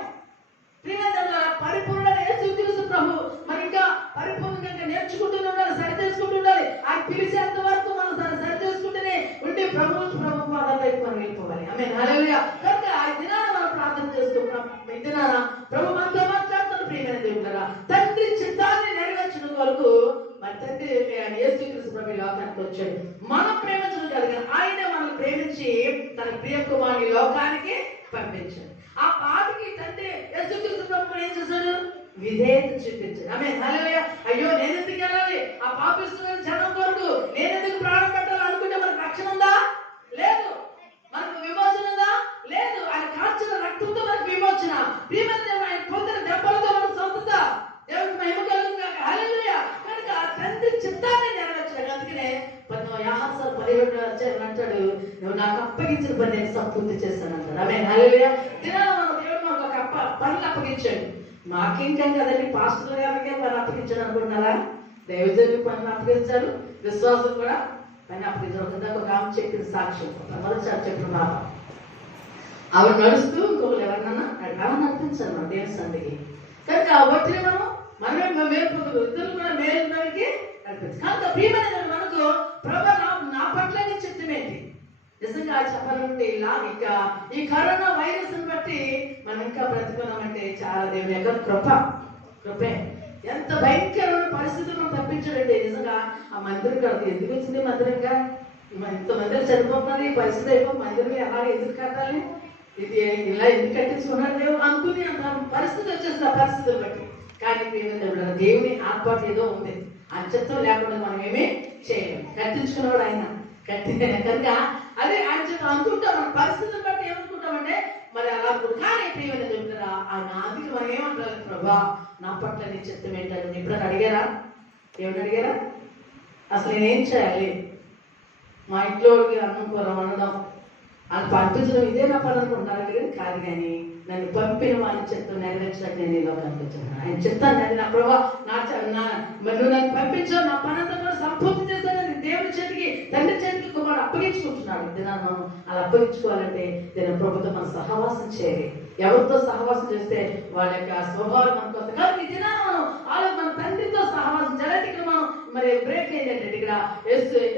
పరిపూర్ణ యేసుక్రీస్తు ప్రభు మరి ఇంకా పరిపూర్ణంగా నేర్చుకుంటూ ఉండాలి, సరి చేసుకుంటూ ఉండాలి. ఆయన పిలిచేంత వరకు మనం సరి చేసుకుంటూనే ఉండి ప్రభు పాదాల వైపు మనం వెళ్ళిపోవాలి. ఆమేన్, హల్లెలూయా. కనుక ఈ దినాన మనం ప్రార్థన చేస్తున్నాం. ఈ దినాన ప్రభు మనతో మాట్లాడుతున్న ప్రియమైన దేవుడా, తండ్రి చిత్తాన్ని నెరవేర్చడం వరకు మరి తండ్రి యేసుక్రీస్తు ప్రభు లోకానికి వచ్చాడు. మనం ప్రేమించడం కలిగిన ఆయనే మనల్ని ప్రేమించి తన ప్రియ కుమారుని లోకానికి పంపించాడు. ఆ పాటికి తండ్రి యేసుక్రీస్తు ప్రభు ఏం చేశాడు? విధేయత చూపించాడు. ఆమేన్, హల్లెలూయా. అయ్యో నేను ఎందుకు వెళ్ళాలి ఆ పాపిస్తున్న జనం కొరకు, నేను ఎందుకు ప్రాణం పెట్టాలి అనుకుంటే మనకు రక్షణ ఉందా? లేదు. మనకు విమోచన ఉందా? లేదు. ఆయన కాచిన రక్తంతో మనకు విమోచన. ఆయన పొందిన దెబ్బలతో మనకు స్వస్థత. దేవుడికి మహిమ కలుగును. హల్లెలూయా. కనుక తండ్రి చిత్తాన్ని నెరవేర్చాడు. అందుకనే యోహాను 17 అంటాడు, నువ్వు నాకు అప్పగించిన పని నేను సంపూర్తి చేస్తాను అంటాడు. ఆమేన్, హల్లెలూయా. దినాన మన దేవుడు మనకు ఒక పనులు అప్పగించాడు. మాకేం కదండి, పాస్టర్ గారికి పని అప్పగించాడు అనుకుంటున్నారా? దైవజనులు పని అప్పగించారు, విశ్వాసం కూడా పని అప్పగించారు. ఒక ఆమె చెప్పిన సాక్ష్యం, మొదటిసారి చెప్పిన మాట, ఆవిడ నడుస్తూ ఇంకొకరు ఎవరినన్నా నడపాలని నడిపించారు మన దేవుని సందికి. కనుక కాబట్టి మనమే మేలు పొందుకు, ఇద్దరు కూడా మేలు దానికి నడిపించారు. కనుక ప్రియమైన మనకు ప్రభు నా పట్ల నీ చిత్తమేంటి? నిజంగా చెప్పాలంటే ఇలా ఇంకా ఈ కరోనా వైరస్ బట్టి మనం ఇంకా బ్రతుకున్నామంటే చాలా దేవుని యొక్క కృపే. ఎంత భయంకరమైన పరిస్థితులు మనం తప్పించాడండి. నిజంగా ఆ మందిరం కడతాం ఎందుకు వచ్చింది? మందిరంగా ఇంతమంది చనిపోతున్నారు, ఈ పరిస్థితి అయిపో మందిరం ఎలా ఎందుకు కట్టాలి, ఇది ఇలా ఎందుకు కట్టించుకున్నాడు దేవుడు అనుకుని అంటారు. పరిస్థితి వచ్చేస్తుంది ఆ పరిస్థితులు బట్టి. కానీ దేవుని ఆత్మహత్య ఏదో ఉంది, అంచత్వం లేకుండా మనం ఏమీ చేయలేము. కట్టించుకున్నవాడు ఆయన కనుక అదే ఆయన చేత అనుకుంటాం. మన పరిస్థితులను బట్టి ఏమనుకుంటామంటే మరి అలా అనుకుంటాం. కానీ ప్రియమైన చెప్తారా ఆయన అందుకే మనం ఏమంటారు? ప్రభా నా పట్ల నీ చిత్తం ఏంటని ఎప్పుడైనా అడిగారా? ఏమిటి అడిగారా? అసలు నేనేం చేయాలి? మా ఇంట్లో అన్నం కూర వండడం అది పంపించడం ఇదే నా పని అనుకుంటున్నారు కాదు. కానీ నన్ను పంపిన వాళ్ళ చిత్తం నెరవేర్చడానికి నేను ఈ లోకానికి వచ్చాను. ఆయన చిత్తాన్ని అది నా ప్రభావ నువ్వు నన్ను పంపించావు, నా పని అంతా కూడా సంపూర్తి చేశానని దేవుని చేతికి తండ్రి చేతికి కుమారుడు అప్పగించుకుంటున్నాడు. దినాన్ని మనం అలా అప్పగించుకోవాలంటే దీని ప్రభుత్వం మనం సహవాసం చేయాలి. ఎవరితో సహవాసం చేస్తే వాళ్ళ యొక్క స్వభావం మనకు వస్తుంది. కానీ ఈ దినాన్ని మనం మన తండ్రితో సహవాసం చేయాలంటే ఇక్కడ మనం మరి బ్రేక్ ఏంటంటే ఇక్కడ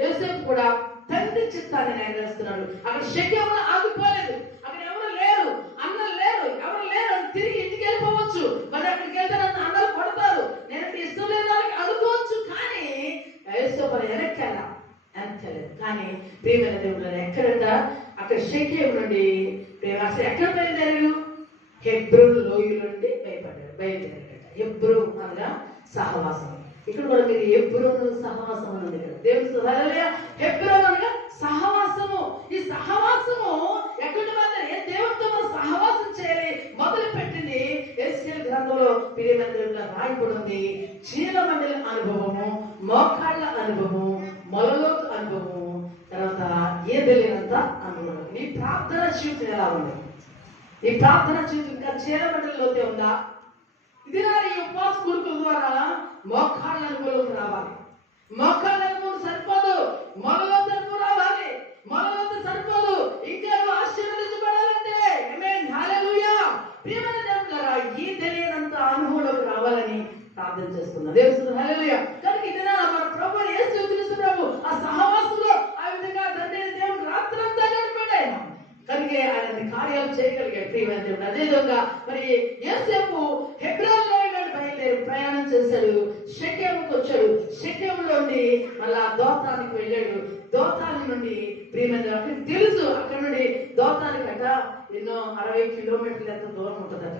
యోసేపు కూడా తండ్రి చిత్తాన్ని నెరవేరుస్తున్నాడు. అక్కడ శక్యంలో ఆగిపోలేదు. అక్కడ ఎవరు లేరు, అన్నలు లేరు, ఎవరు లేరు, తిరిగి ఇంటికి వెళ్ళిపోవచ్చు. మరి అక్కడికి వెళ్తే నన్ను అన్నలు కొడతారు, నేను ఇష్టం లేదు వాళ్ళకి అనుకోవచ్చు. కానీ వెనక్కలేదు. కానీ ప్రియమైన దేవుడు ఎక్కడంట అక్కడ శక్యం నుండి అసలు ఎక్కడ బయలుదేరాడు? హెబ్రోను లోయల నుండి బయలుదేరాడట. హెబ్రోను అనగా సహవాసం. ఇక్కడ కూడా మీరు హెబ్రోను సహవాసం అన్నది కదా దేవుని హెబ్రోను అనగా సహవాసము. ఈ సహవాసము ఎక్కడ ఏ దేవుడితో మనం సహవాసం చేయాలి మొదలు పెట్టింది యెషయా గ్రంథంలో ప్రియమైన రాయబడి ఉంది. చీలమండల అనుభవము, మోకాళ్ళ అనుభవము, మొలలోక అనుభవము, తర్వాత ఏ తెలియనంత అనుభవం. నీ ప్రార్థన జీవితం ఎలా ఉంది? ఈ ప్రార్థన జీవితం ఇంకా చీలమండలిలోతే ఉందా? ఇది ఈ ఉపవాస కూర్పుల ద్వారా మోకాళ్ళ అనుభవం రావాలి. మోకాళ్ళ అనుభవం సరిపోదు, మొలలో అనుభవం రావాలి. మొలలో సరిపోదు, ఇంకా ఆశీర్వదించబడాలంటే హల్లెలూయా. ప్రియమైన దేవులారా ఈ తెలియనంత అనుభవంలోకి రావాలని ప్రార్థన చేస్తున్నా దేవుడు. హల్లెలూయా. కనుక ఇది మన ప్రభువు యేసుక్రీస్తు ప్రభు ఆ సహవాసంలో ఆ విధంగా తండ్రి దేవుడు రాత్రంతా గడిపాడు. కనుక ఆయన కార్యాలు చేయగలిగాడు ప్రియమైన దేవుడు. అదేవిధంగా మరి యోసేపు హెబ్రోనులో బయలుదేరి ప్రయాణం చేశాడు. షెకెముకు వచ్చాడు. షెకెములోని మళ్ళా దోతానికి వెళ్ళాడు. దోతాని నుండి ప్రియమైన అక్కడ తెలుసు, అక్కడ నుండి దోతానికి అట ఎన్నో 60 కిలోమీటర్లు ఎంత దూరం ఉంటుందట.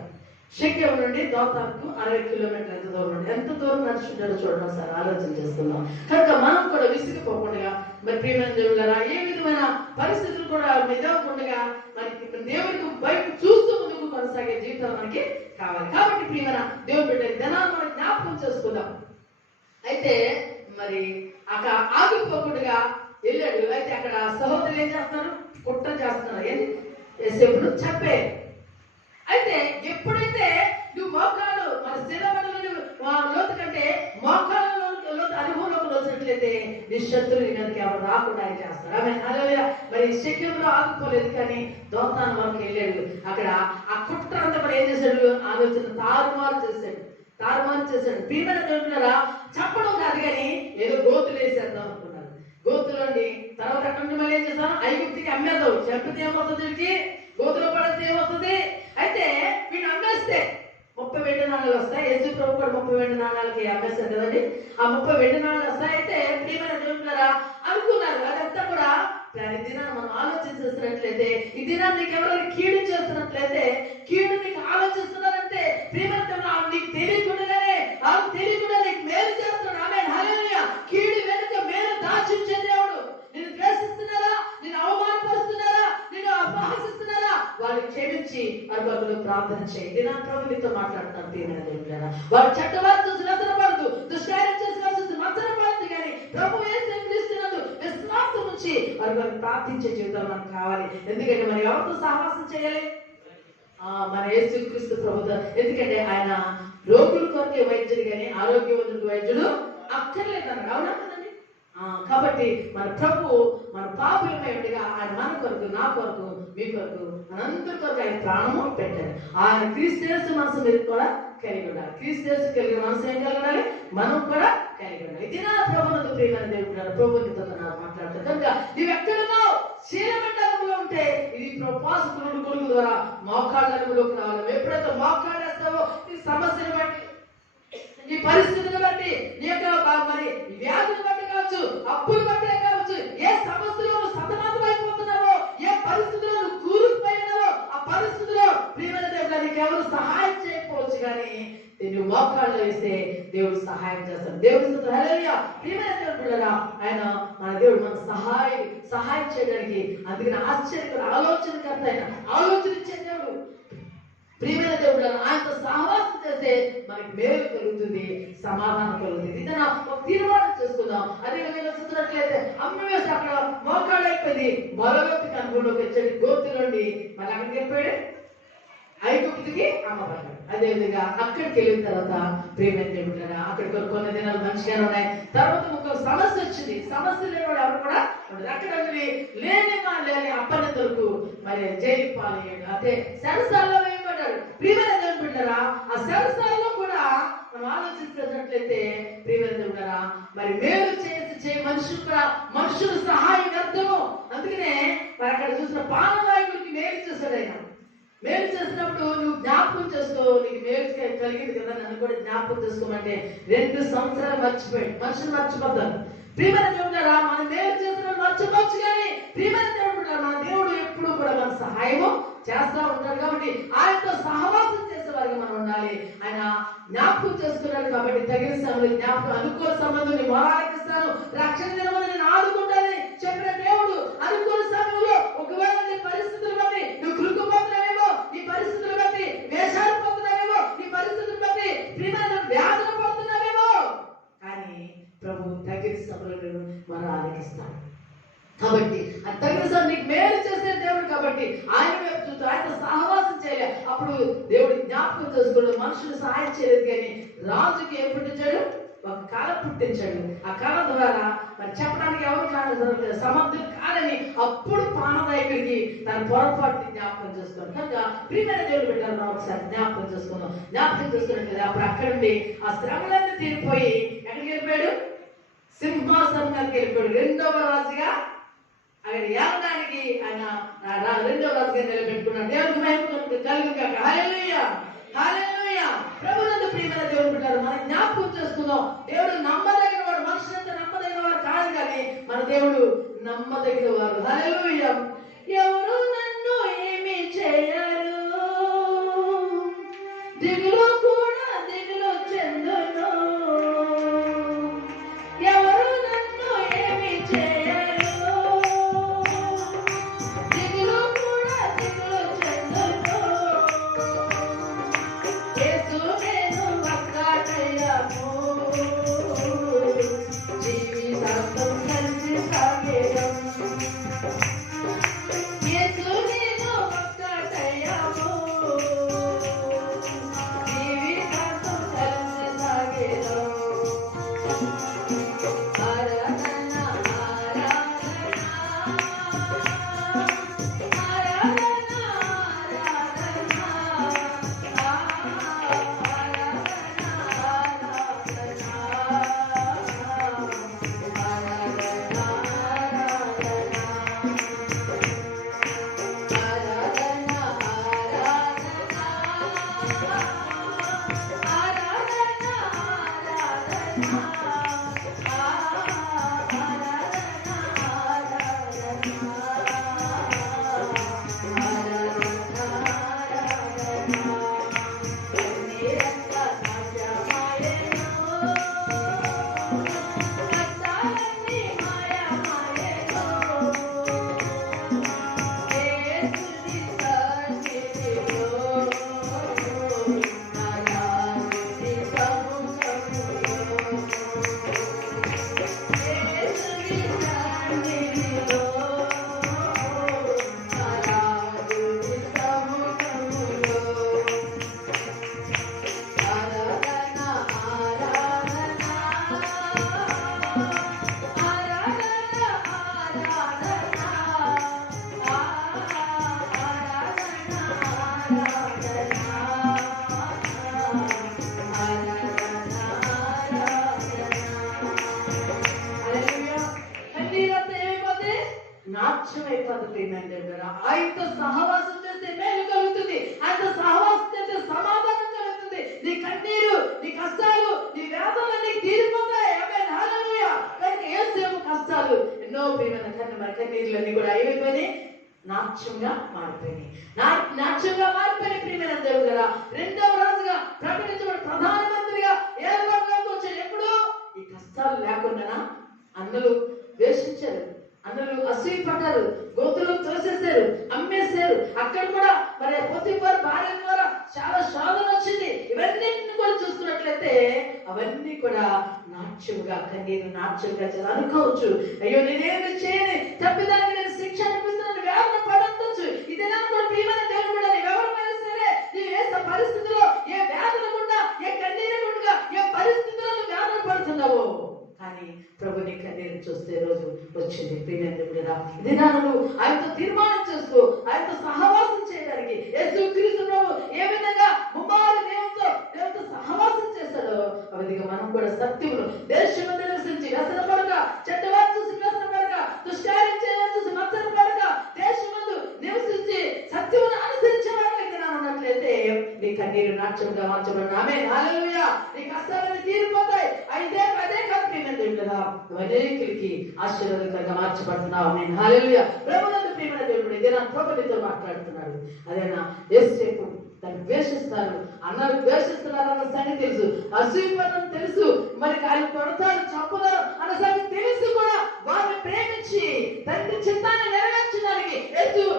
షెకెము నుండి దోతానికి 60 కిలోమీటర్లు ఎంత దూరం ఉంటుంది. ఎంత దూరం నడుచుకుంటాడో చూడడం సార్ ఆలోచన చేసుకుందాం. కనుక మనం కూడా విసిగిపోకుండా మరి ప్రియమైన దేవుళ్ళారా ఏ విధమైన పరిస్థితులు కూడా ఇదవకుండా మనకి దేవుడికి బయట చూస్తూ ముందుకు కొనసాగే జీవితం మనకి కావాలి. కాబట్టి ప్రియమైన దేవుడు బిడ్డ ధనాన్ని మనం జ్ఞాపకం చేసుకుందాం. అయితే మరి అక్కడ ఆగిపోకుండా వెళ్ళాడు. అయితే అక్కడ సహోదరులు ఏం చేస్తున్నారు? కుట్ర చేస్తున్నారు. ఏంటి యేసేపును చంపే. అయితే ఎప్పుడైతే నువ్వు మోకాలు మన శిరమణులు లోతు కంటే మోకాళ్ళ అనుభవంలోకి వచ్చినట్లయితే నీ శత్రువుని కనుక ఎవరు రాకుండా ఆయన చేస్తారు. ఆమె హల్లెలూయా. మరి శక్యంలో ఆగిపోలేదు, కానీ దోతాను వరకు వెళ్ళాడు. అక్కడ ఆ కుట్ర అంతా కూడా ఏం చేశాడు? ఆలోచన తారుమారు చేశాడు. ప్రియమైన దేవులారా చెప్పడం కాదు, కానీ ఏదో గోతులు వేసేద్దాం అనుకున్నారు. గోతులోని తర్వాత అక్కడ నుండి మళ్ళీ ఏం చేస్తాను? ఐగుప్తికి అమ్మేద్దాం. చంపితే ఏమవుతుంది? వీడికి గోతులో పడితే ఏమవుతుంది? అయితే వీడిని అమ్మేస్తే 30 వెండి నాణాలు వస్తాయి. యేసు ప్రభు కూడా 30 వెండి నాణాలకి అమ్మేస్తారు కదండి. ఆ 30 వెండి నాణాలు వస్తాయి. అయితే ప్రియమైన దేవులారా అనుకున్నారు. అదంతా కూడా ఈ దినాన్ని మనం ఆలోచించేస్తున్నట్లయితే, ఈ దినాన్ని నీకు ఎవరైనా కీడు చేస్తున్నట్లయితే, కీడు నీకు ఆలోచిస్తున్నారంటే ప్రియమైన నీకు తెలియకుండానే నీకు మేలు చేస్తున్నాడు. ఆమె హల్లెలూయా. కీడు వెనుక మేలు దాచించే దేవుడు. నిన్ను ద్వేషిస్తున్నారా, నిన్ను అవమానపరుస్తున్నారా, నిన్ను అపహాసిస్తున్నారా, వాళ్ళని క్షమించి వారి ప్రార్థన చేయి. దినాన్ని ప్రభు నీతో మాట్లాడుతున్నాను. ప్రియమైన దేవులారా వారి చెడ్డవారు చూసి నచ్చనపడదు, దుష్కార్యం చేసి నచ్చనపడదు, కానీ ప్రభు యేసుక్రీస్తునందు విశ్వాసం నుంచి వారి ప్రార్థించే జీవితం మనకు కావాలి. ఎందుకంటే మనం ఎవరితో సహవాసం చేయాలి? మన యేసుక్రీస్తు ప్రభుత్వం. ఎందుకంటే ఆయన రోగుల కొరకే వైద్యుడు కానీ ఆరోగ్యవంతుడికి వైద్యుడు అక్కర్లేదన్నాడు. అవునా కదండి? కాబట్టి మన ప్రభు మన పాపులమై ఉండగా ఆయన మన కొరకు, నా కొరకు, మీ కొరకు, మనందరి కొరకు ఆయన ప్రాణము పెట్టారు. ఆయన క్రీస్తు మనసు మీరు కూడా కలిగి ఉండాలి. క్రీస్తు కలిగిన మనసు ఏం కలిగి ఉండాలి? మనం కూడా కలిగి ఉండాలి. ఇది నా ప్రభునందు ప్రియమైన దేవుడు ప్రభునితో మాట్లాడుతారు కనుక నీవు ఎక్కడున్నావు? శీలమండలంలో ఉంటే ఇది పాసుకుడు కొడుకు ద్వారా మోకాళ్ళలోకి రావాలి. ఎప్పుడైతే మోకాళ్ళేస్తావో ఈ సమస్యను బట్టి, ఈ పరిస్థితిని బట్టి, నీ యొక్క మరి వ్యాధిని బట్టి కావచ్చు, అప్పులు బట్టే కావచ్చు, ఏ సమస్యలో సతమతం అయిపోతున్నావో, ఏ పరిస్థితిలో నువ్వు కూరుకుపోయినావో ఆ పరిస్థితిలో ప్రియమైన దేవుడు నీకు ఎవరు సహాయం చేయకపోవచ్చు, కానీ నేను మోకాళ్ళు వేస్తే దేవుడు సహాయం చేస్తాడు. దేవుడు హల్లెలూయా. ప్రియమైన దేవుడు ఆయన మన దేవుడు మన సహాయం చేయడానికి, అందుకని ఆలోచనకర్త ఆయన, ఆలోచన ఇచ్చే దేవుడు. ప్రియమైన దేవుడు ఆయనతో సహవాసం చేస్తే మనకి మేలు కలుగుతుంది, సమాధానం కలుగుతుంది. ఇది ఒక తీర్మానం చేసుకుందాం. అదే విధంగా చూసినట్లయితే అమ్మ వేసి అక్కడ మోకాళ్ళు అయిపోయింది, మరొకటి కనుగోలోకి వచ్చాడు, గోతు నుండి మళ్ళీ అక్కడికి వెళ్ళిపోయాడు, ఐగుప్తుకి అమ్మబడ్డాడు. అదేవిధంగా అక్కడికి వెళ్ళిన తర్వాత ప్రియమైన దేవుడు అక్కడికి కొన్ని దినాలు మంచిగానే ఉన్నాయి. తర్వాత ఒక సమస్య వచ్చింది. సమస్య లేని వాడు ఎవరు కూడా ఉండదు. అక్కడ లేని అప్పనంతలకు మరి జైలు పాలయ్యాడు, అంటే సెరసాల్లో వేయబడ్డాడు. ప్రియమైన దేవుడు బిడ్డరా, ఆ సెరసాల్లో కూడా మనం ఆలోచించినట్లయితే ప్రియమైన దేవుడు మరి మేలు చేసే మనుషులు సహాయం వ్యర్థము. అందుకనే మరి అక్కడ చూసిన పానవాయుడికి మేలు చేశాడు ఆయన. మేలు చేసినప్పుడు నువ్వు జ్ఞాపకం చేసుకో, నీకు మేలు కలిగింది కదా, నన్ను కూడా జ్ఞాపకం చేసుకోమంటే 2 సంవత్సరాలు మర్చిపోయాడు. మనుషులు మర్చిపోతారు. ప్రియమైన దేవుడు మనం మేలు చేసిన మర్చిపోవచ్చు, కానీ ప్రియమైన దేవుడు మన దేవుడు ఎప్పుడు కూడా మన సహాయము చేస్తా ఉంటాడు. కాబట్టి ఆయనతో సహవాసం చేసేవారికి మనం ఉండాలి. ఆయన జ్ఞాపకం చేస్తున్నాడు కాబట్టి తగిన సమయంలో జ్ఞాపకం, అనుకూల సంబంధం నీ మొరాలకిస్తాను, రక్షణ దినమని నేను ఆదుకుంటానని చెప్పిన దేవుడు అనుకూల సమయంలో ఒకవేళ నీ పరిస్థితులు బట్టి నువ్వు కృంగిపోతున్నావేమో, నీ పరిస్థితులు బట్టి వేషాలు పోతున్నావేమో, నీ పరిస్థితులు బట్టి ప్రియమైన వ్యాధులు పడుతున్నావేమో, కానీ ప్రభు తగిన సమయంలో మనం ఆలకిస్తాడు. కాబట్టి అది తగిన సమయం నీకు మేలు చేసే దేవుడు కాబట్టి ఆయన వైపు చూస్తూ ఆయన సహవాసం చేయలే. అప్పుడు దేవుడు జ్ఞాపకం చేసుకోవడం, మనుషులు సహాయం చేయలేదు, కానీ రాజుకి ఏం పుట్టించాడు? ఒక కళ పుట్టించాడు. ఆ కళ ద్వారా మరి చెప్పడానికి ఎవరు కాదు, సమర్థులు కాదని అప్పుడు పాననాయకుడికి తన పొరపాటుని జ్ఞాపకం చేసుకున్నాడు. కనుక ప్రియమైన దేవుడు పెట్టారు, ఒకసారి జ్ఞాపకం చేసుకున్నాం. జ్ఞాపకం చేసుకున్నట్టు అప్పుడు అక్కడ నుండి ఆ శ్రమలన్నీ తీరిపోయి ఎక్కడికి వెళ్ళిపోయాడు? సింహాసనానికి వెళ్ళిపోయాడు. 2వ రాజుగా ఆయన యాగడానికి ఆయన 2వ రాజుగా నిలబెట్టుకున్నాడు. దేవుడికి మహిమ కలుగుగాక. హల్లెలూయా, హల్లెలూయా. ప్రభువునందు ప్రియమైన దేవుడు పెట్టారు, మనం జ్ఞాపకం చేసుకుందాం. దేవుడు నమ్మదగిన వాడు, మనుషులంతా నమ్మదగిన వాడు కాదు, కానీ మన దేవుడు నమ్మదగిన వాడు. హల్లెలూయా. ఎవరు నన్ను ఏమి చేయరు, దిగులు కూడా దిగులు చెందును, ఎవరు నన్ను ఏమి చేయరు, దిగులు కూడా దిగులు చెందును, యేసు నేను ఒక్కటయ్యాము, జీవితాంతం కలిసి సాగేదం, యేసు నేను ఒక్కటయ్యాము, జీవితాంతం కలిసి సాగేదం. ఆరాధన ఆరాధన ఆరాధన కన్నీరు, నీ కష్టాలు, నీ వేదనలన్నీ తీరిపోతాయి. ఆమేన్, హల్లెలూయా. కనుక యేసేపు కష్టాలు ఎన్నో ప్రియమైన కన్నీళ్ళన్నీ కూడా ఏమైపోయినాయి? నాట్యంగా మారిపోయినాయి. నాట్యంగా మారిపోయిన ప్రియమైన దేవుడు కదా. రెండవ రాజుగా ప్రకటించబడి ప్రధానమంత్రిగా ఏర్పాటులోకి వచ్చాడు. ఎప్పుడు? ఈ కష్టాలు లేకుండా అన్నలు ద్వేషించారు, అన్నలు అసూయ పడ్డారు, గోతులు తోసేశారు, అమ్మేశారు. అక్కడ కూడా మరి పొతిఫర్ భార్య ద్వారా చాలా శోధన వచ్చింది. ఇవన్నింటిని కూడా చూసుకున్నట్లయితే అవన్నీ కూడా నాట్యంగా, కన్నీరు నాట్యంగా చాలా అనుకోవచ్చు. అయ్యో నేనేమి చేయని తప్పిదానికి నేను శిక్ష అనిపిస్తున్నాను, వేదన పడవచ్చు. ఇదేనా కూడా ప్రియమైన దేవుడు కూడా ఎవరైనా సరే నీవు ఏ పరిస్థితిలో, ఏ వేదన గుండా, ఏ కన్నీరు గుండా, ఏ పరిస్థితిలో నువ్వు వేదన పడుతున్నావో, కానీ ప్రభు నీ కన్నీరు చూస్తే రోజు వచ్చింది. ప్రియమైన ఇది నన్ను ఆయనతో తీర్మానం చేసుకో, ఆయనతో సహవాసం చేయడానికి. యేసుక్రీస్తు ప్రభు ఏ విధంగా ముమ్మారు దేవునితో సహవాసం చేస్తాడో ఆ విధంగా మనం కూడా సత్యమును దేశము నివసించి వ్యసన పడక, చెడ్డవారు చూసి వ్యసన పడక, దుష్కార్యం చేయవారు చూసి మత్సర పడక, దేశమందు నివసించి సత్యమును అనుసరించే వారికి ఉన్నట్లయితే నీ కన్నీరు నాట్యంగా మార్చబడిన. ఆమేన్, హల్లెలూయా. నీ కష్టాలను తీరిపోతాయి. అయితే అదే కాదు కదా, అనేకులకి ఆశీర్వాదకరంగా మార్చబడుతున్నావు. ఆమేన్, హల్లెలూయా. ప్రభువునందు ప్రియమైన దేవుడు ఇదే నా ప్రభు నీతో మాట్లాడుతున్నాడు. అదేనా యేసేపు తను ద్వేషిస్తారు, అన్నారు ద్వేషిస్తున్నారు అన్న సంగతి తెలుసు, అసూయపడని తెలుసు, మరి ఆయన కొడతారు, చంపుతారు అన్న సంగతి తెలుసు కూడా వారిని ప్రేమించి తండ్రి చిత్తాన్ని నెరవేర్చడానికి యేసేపు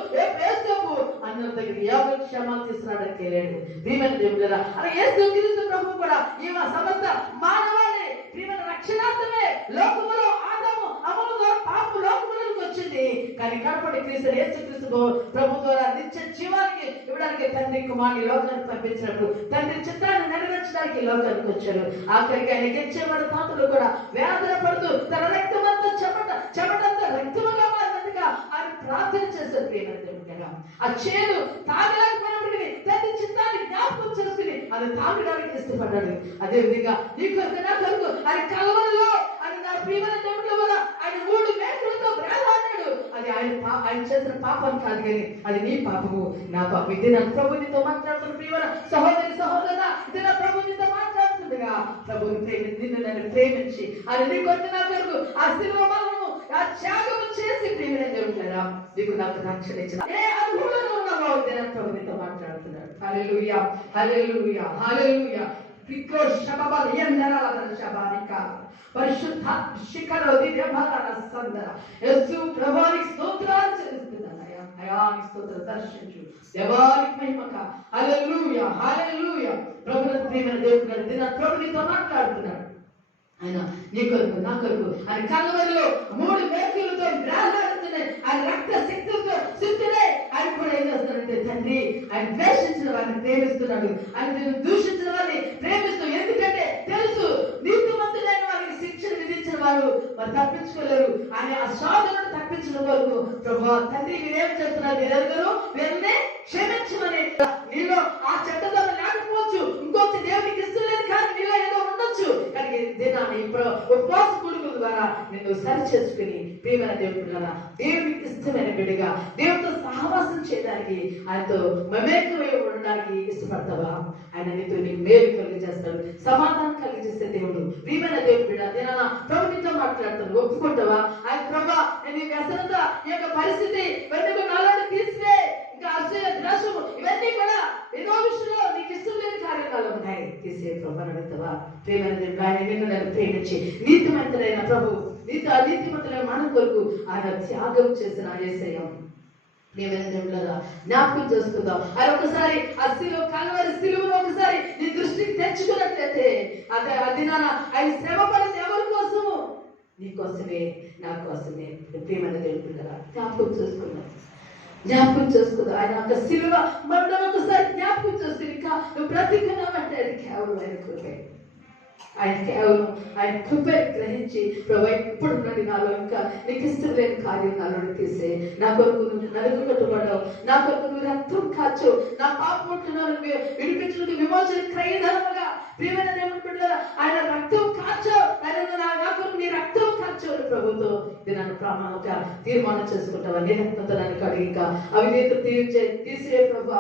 అన్న దగ్గర ఎవరు క్షమాలు తీసుకురావడానికి వెళ్ళాడు. ప్రియమైన దేవుడు కదా. అలా యేసుక్రీస్తు ప్రభు కూడా ఈ సమస్త మానవాళి ప్రియమైన రక్షణార్థమే లోకములో ఆదాము అమలు ద్వారా పాప లోకములకు వచ్చింది. కానీ కడపటి క్రీస్తు యేసుక్రీస్తు ప్రభు ద్వారా నిత్య జీవానికి ఇవ్వడానికి తండ్రి కుమారుని లోకానికి పంపించినప్పుడు తండ్రి చిత్తాన్ని నెరవేర్చడానికి లోకానికి వచ్చాడు. ఆఖరికి ఆయన గెలిచేవాడు తాతలు కూడా వేదన పడుతూ తన రక్తమంతా చెమటంతా రక్తముగా మారినట్టుగా ఆయన ప్రార్థన చేశారు. ప్రియమైన దేవుడు కదా. ఆ చేదు తాగలేకపోయినప్పటికీ తండ్రి చిత్తాన్ని జ్ఞాపకం చేసుకుని అది తాగడానికి ఇష్టపడ్డాడు. అదే విధంగా నీ కొరకు నా కొరకు ఆయన కలవరిలో ఆయన నా ప్రియమైన దేవుడు కూడా ఆయన 3 మేకులతో వేలాడాడు. అది ఆయన చేసిన పాపం కాదు, కానీ అది నీ పాపము, నా పాపం. ఇది నా ప్రభు నీతో మాట్లాడుతున్న ప్రియమైన సహోదరి సహోదరా, ఇది నా ప్రభు నీతో మాట్లాడుతుండగా ప్రభుని నిన్ను నన్ను ప్రేమించి ఆయన నీ కొరకు నా కొరకు ఆ శిలువ మరణము, ఆ త్యాగము చేసి ప్రియమైన దేవుడు కదా నీకు నాకు రక్షణ ఇచ్చిన ఏ అనుభవంలో ఉన్నావో ఇది నా ప్రభు నీతో మాట్లాడుతున్నాడు. హల్లెలూయా, హల్లెలూయా, హల్లెలూయా. పరిశుద్ధాత్మ శిఖలో దివ్యబలాల సందర యేసు ప్రభువునికి స్తోత్రాలు చెల్లిస్తున్నాను. అయా నీ స్తోత్రం దర్శించు, దేవానికి మహిమక. హల్లెలూయా, హల్లెలూయా. ప్రభువుని ప్రియమైన దేవుడు గారు దిన ప్రభు నీతో మాట్లాడుతున్నాడు. ఆయన నీ కొరకు నా కొరకు ఆయన కలవరిలో 3 మేకులతో వేలాడుతున్నాయి. ఆయన రక్త శక్తులతో సిద్ధుడే. ఆయన కూడా ఏం చేస్తున్నాడంటే తండ్రి ఆయన ద్వేషించిన వారిని ప్రేమిస్తున్నాడు, ఆయన దూషించిన వారిని ప్రేమిస్తూ. ఎందుకంటే తెలుసు నీతిమంతులైన వారికి శిక్షణ విధించిన వారు మరి తప్పించుకోలేరు. ఆయన ఆ శోధనను తప్పించిన వరకు ప్రభు తండ్రి వీరేం చేస్తున్నారు, వీరెందరూ వీరిని క్షమించమని. నీలో ఆ చెడ్డదనం లేకపోవచ్చు, ఇంకొక దేవునికి ఇష్టలేదు, కానీ నీలో ఏదో ఉండొచ్చు. కానీ దినాన్ని ఉపవాస కూడుకుల ద్వారా నిన్ను సరి చేసుకుని ప్రియమైన దేవుడు ద్వారా దేవునికి ఇష్టమైన బిడ్డగా దేవుడితో సహవాసం చేయడానికి, ఆయనతో మమేకమై ఉండడానికి ఇష్టపడతావా? ఆయన నీతో నీకు మేలు కలిగి చేస్తాడు, సమాధానం కలిగి చేసే దేవుడు. ప్రియమైన దేవుడు బిడ్డ దినాన ప్రభు నీతో మాట్లాడతాడు, ఒప్పుకుంటావా? ఆయన ప్రభా నేను ఈ వ్యసనత ఈ యొక్క పరిస్థితి వెనుక నాలో తీసివే, ఇంకా అసూయ ద్వేషము ఇవన్నీ కూడా ఏదో విషయంలో నీకు ఇష్టం లేని కార్యాలు ఉన్నాయి, తీసే ప్రభు అడుగుతావా? ప్రియమైన దేవుడు ఆయన నిన్ను నన్ను ప్రేమించి నీతిమంతులైన ప్రభు నీతిమంతులైన మన కొరకు ఆయన త్యాగం చేసిన యేసయ్య జ్ఞాపకం చేసుకుందాం. ఆయన ఒకసారి ఆ కల్వరి సిలువను ఒకసారి నీ దృష్టికి తెచ్చుకున్నట్లయితే అదే అది ఆయన శ్రమ పడింది ఎవరి కోసము? నీ కోసమే, నా కోసమే. ప్రియమైన దేవుడు జ్ఞాపకం చేసుకుందాం. ఆయన ఒక సిలువ మరణం ఒకసారి జ్ఞాపకం చేసుకుని నువ్వు బ్రతికున్నావంటే అది కేవలం ఆయన కృపే. ఆయన కేవలం ఆయన కృపని గ్రహించి ప్రభు ఇప్పుడు నుండి నాలో ఇంకా నీకు ఇష్టం లేని కార్యం నాలో తీసే, నా కొరకు నువ్వు నలుగు కట్టుబడవు, నా కొరకు నువ్వు రక్తం కాచు, నా పాపములను విడిపించడానికి విమోచన క్రయధనముగా ప్రియమైన దేవుడు ఆయన రక్తం కాచు, నా కొరకు నీ రక్తం కాచు ప్రభుతో నన్ను ఒక తీర్మానం చేసుకుంటావా? నిరక్తతనాన్ని కడిగి ఇంకా అవిధేయతను తీసివే ప్రభా,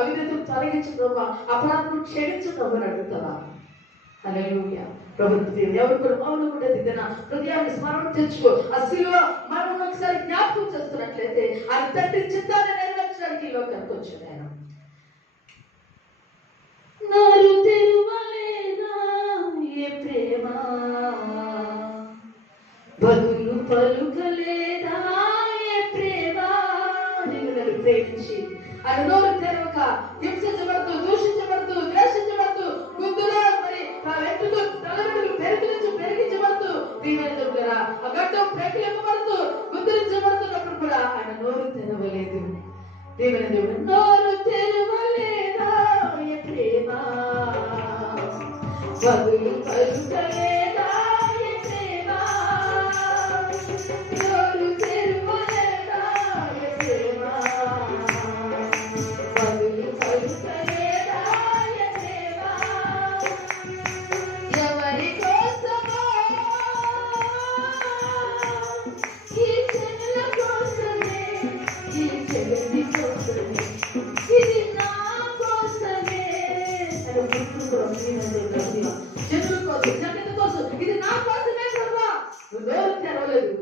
అవిధేయతను తొలగించు ప్రభా, అపరాధం క్షమించు ప్రభు అని అడుగుతావా? హల్లెలూయా. ప్రభుత్వం ఎవరు కూడా మౌనం ఉండేది తన హృదయాన్ని స్మరణ తెచ్చుకో. ఆ శిలువ మనం ఒకసారి జ్ఞాపకం చేస్తున్నట్లయితే ఆ తండ్రి చిత్తాన్ని నెరవేర్చడానికి ఈ లోకానికి వచ్చాడు ఆయన. నరు తెరువలేదా ఏ ప్రేమ, బదులు పలుకలేదా ఏ ప్రేమ, నిన్ను నన్ను ప్రేమించి ఆయన నోరు తెరవక హింసించబడుతూ, దూషించబడుతూ, ద్వేషించబడుతూ, గుద్దులో మరి వెంట్రుకు తలవెంట్రులు పెరిగించబడుతూ, దీవెనరా ఆ గడ్డం ప్రేకిలింపబడుతూ, గుద్దులించబడుతున్నప్పుడు కూడా ఆయన నోరు తెరవలేదు. దీవెన దేవుడు నోరు తెరవలేదా ఏ ప్రేమ, బదులు పలుకలేదా ఏ ప్రేమ, నోరు తెరవలేదా ఏ ప్రేమ, బదులు పలుకలేదా ఏ ప్రేమ, ఎవరి కోసమో ఈ చెల్లెల కోసమే, ఈ చెల్లి కోసమే, ఇది నా కోసమే అని గుర్తుకు జనుల కోసం, జగత్తు కోసం, ఇది నా కోసమే ప్రభా. నువ్వు నోరు తెరవలేదు.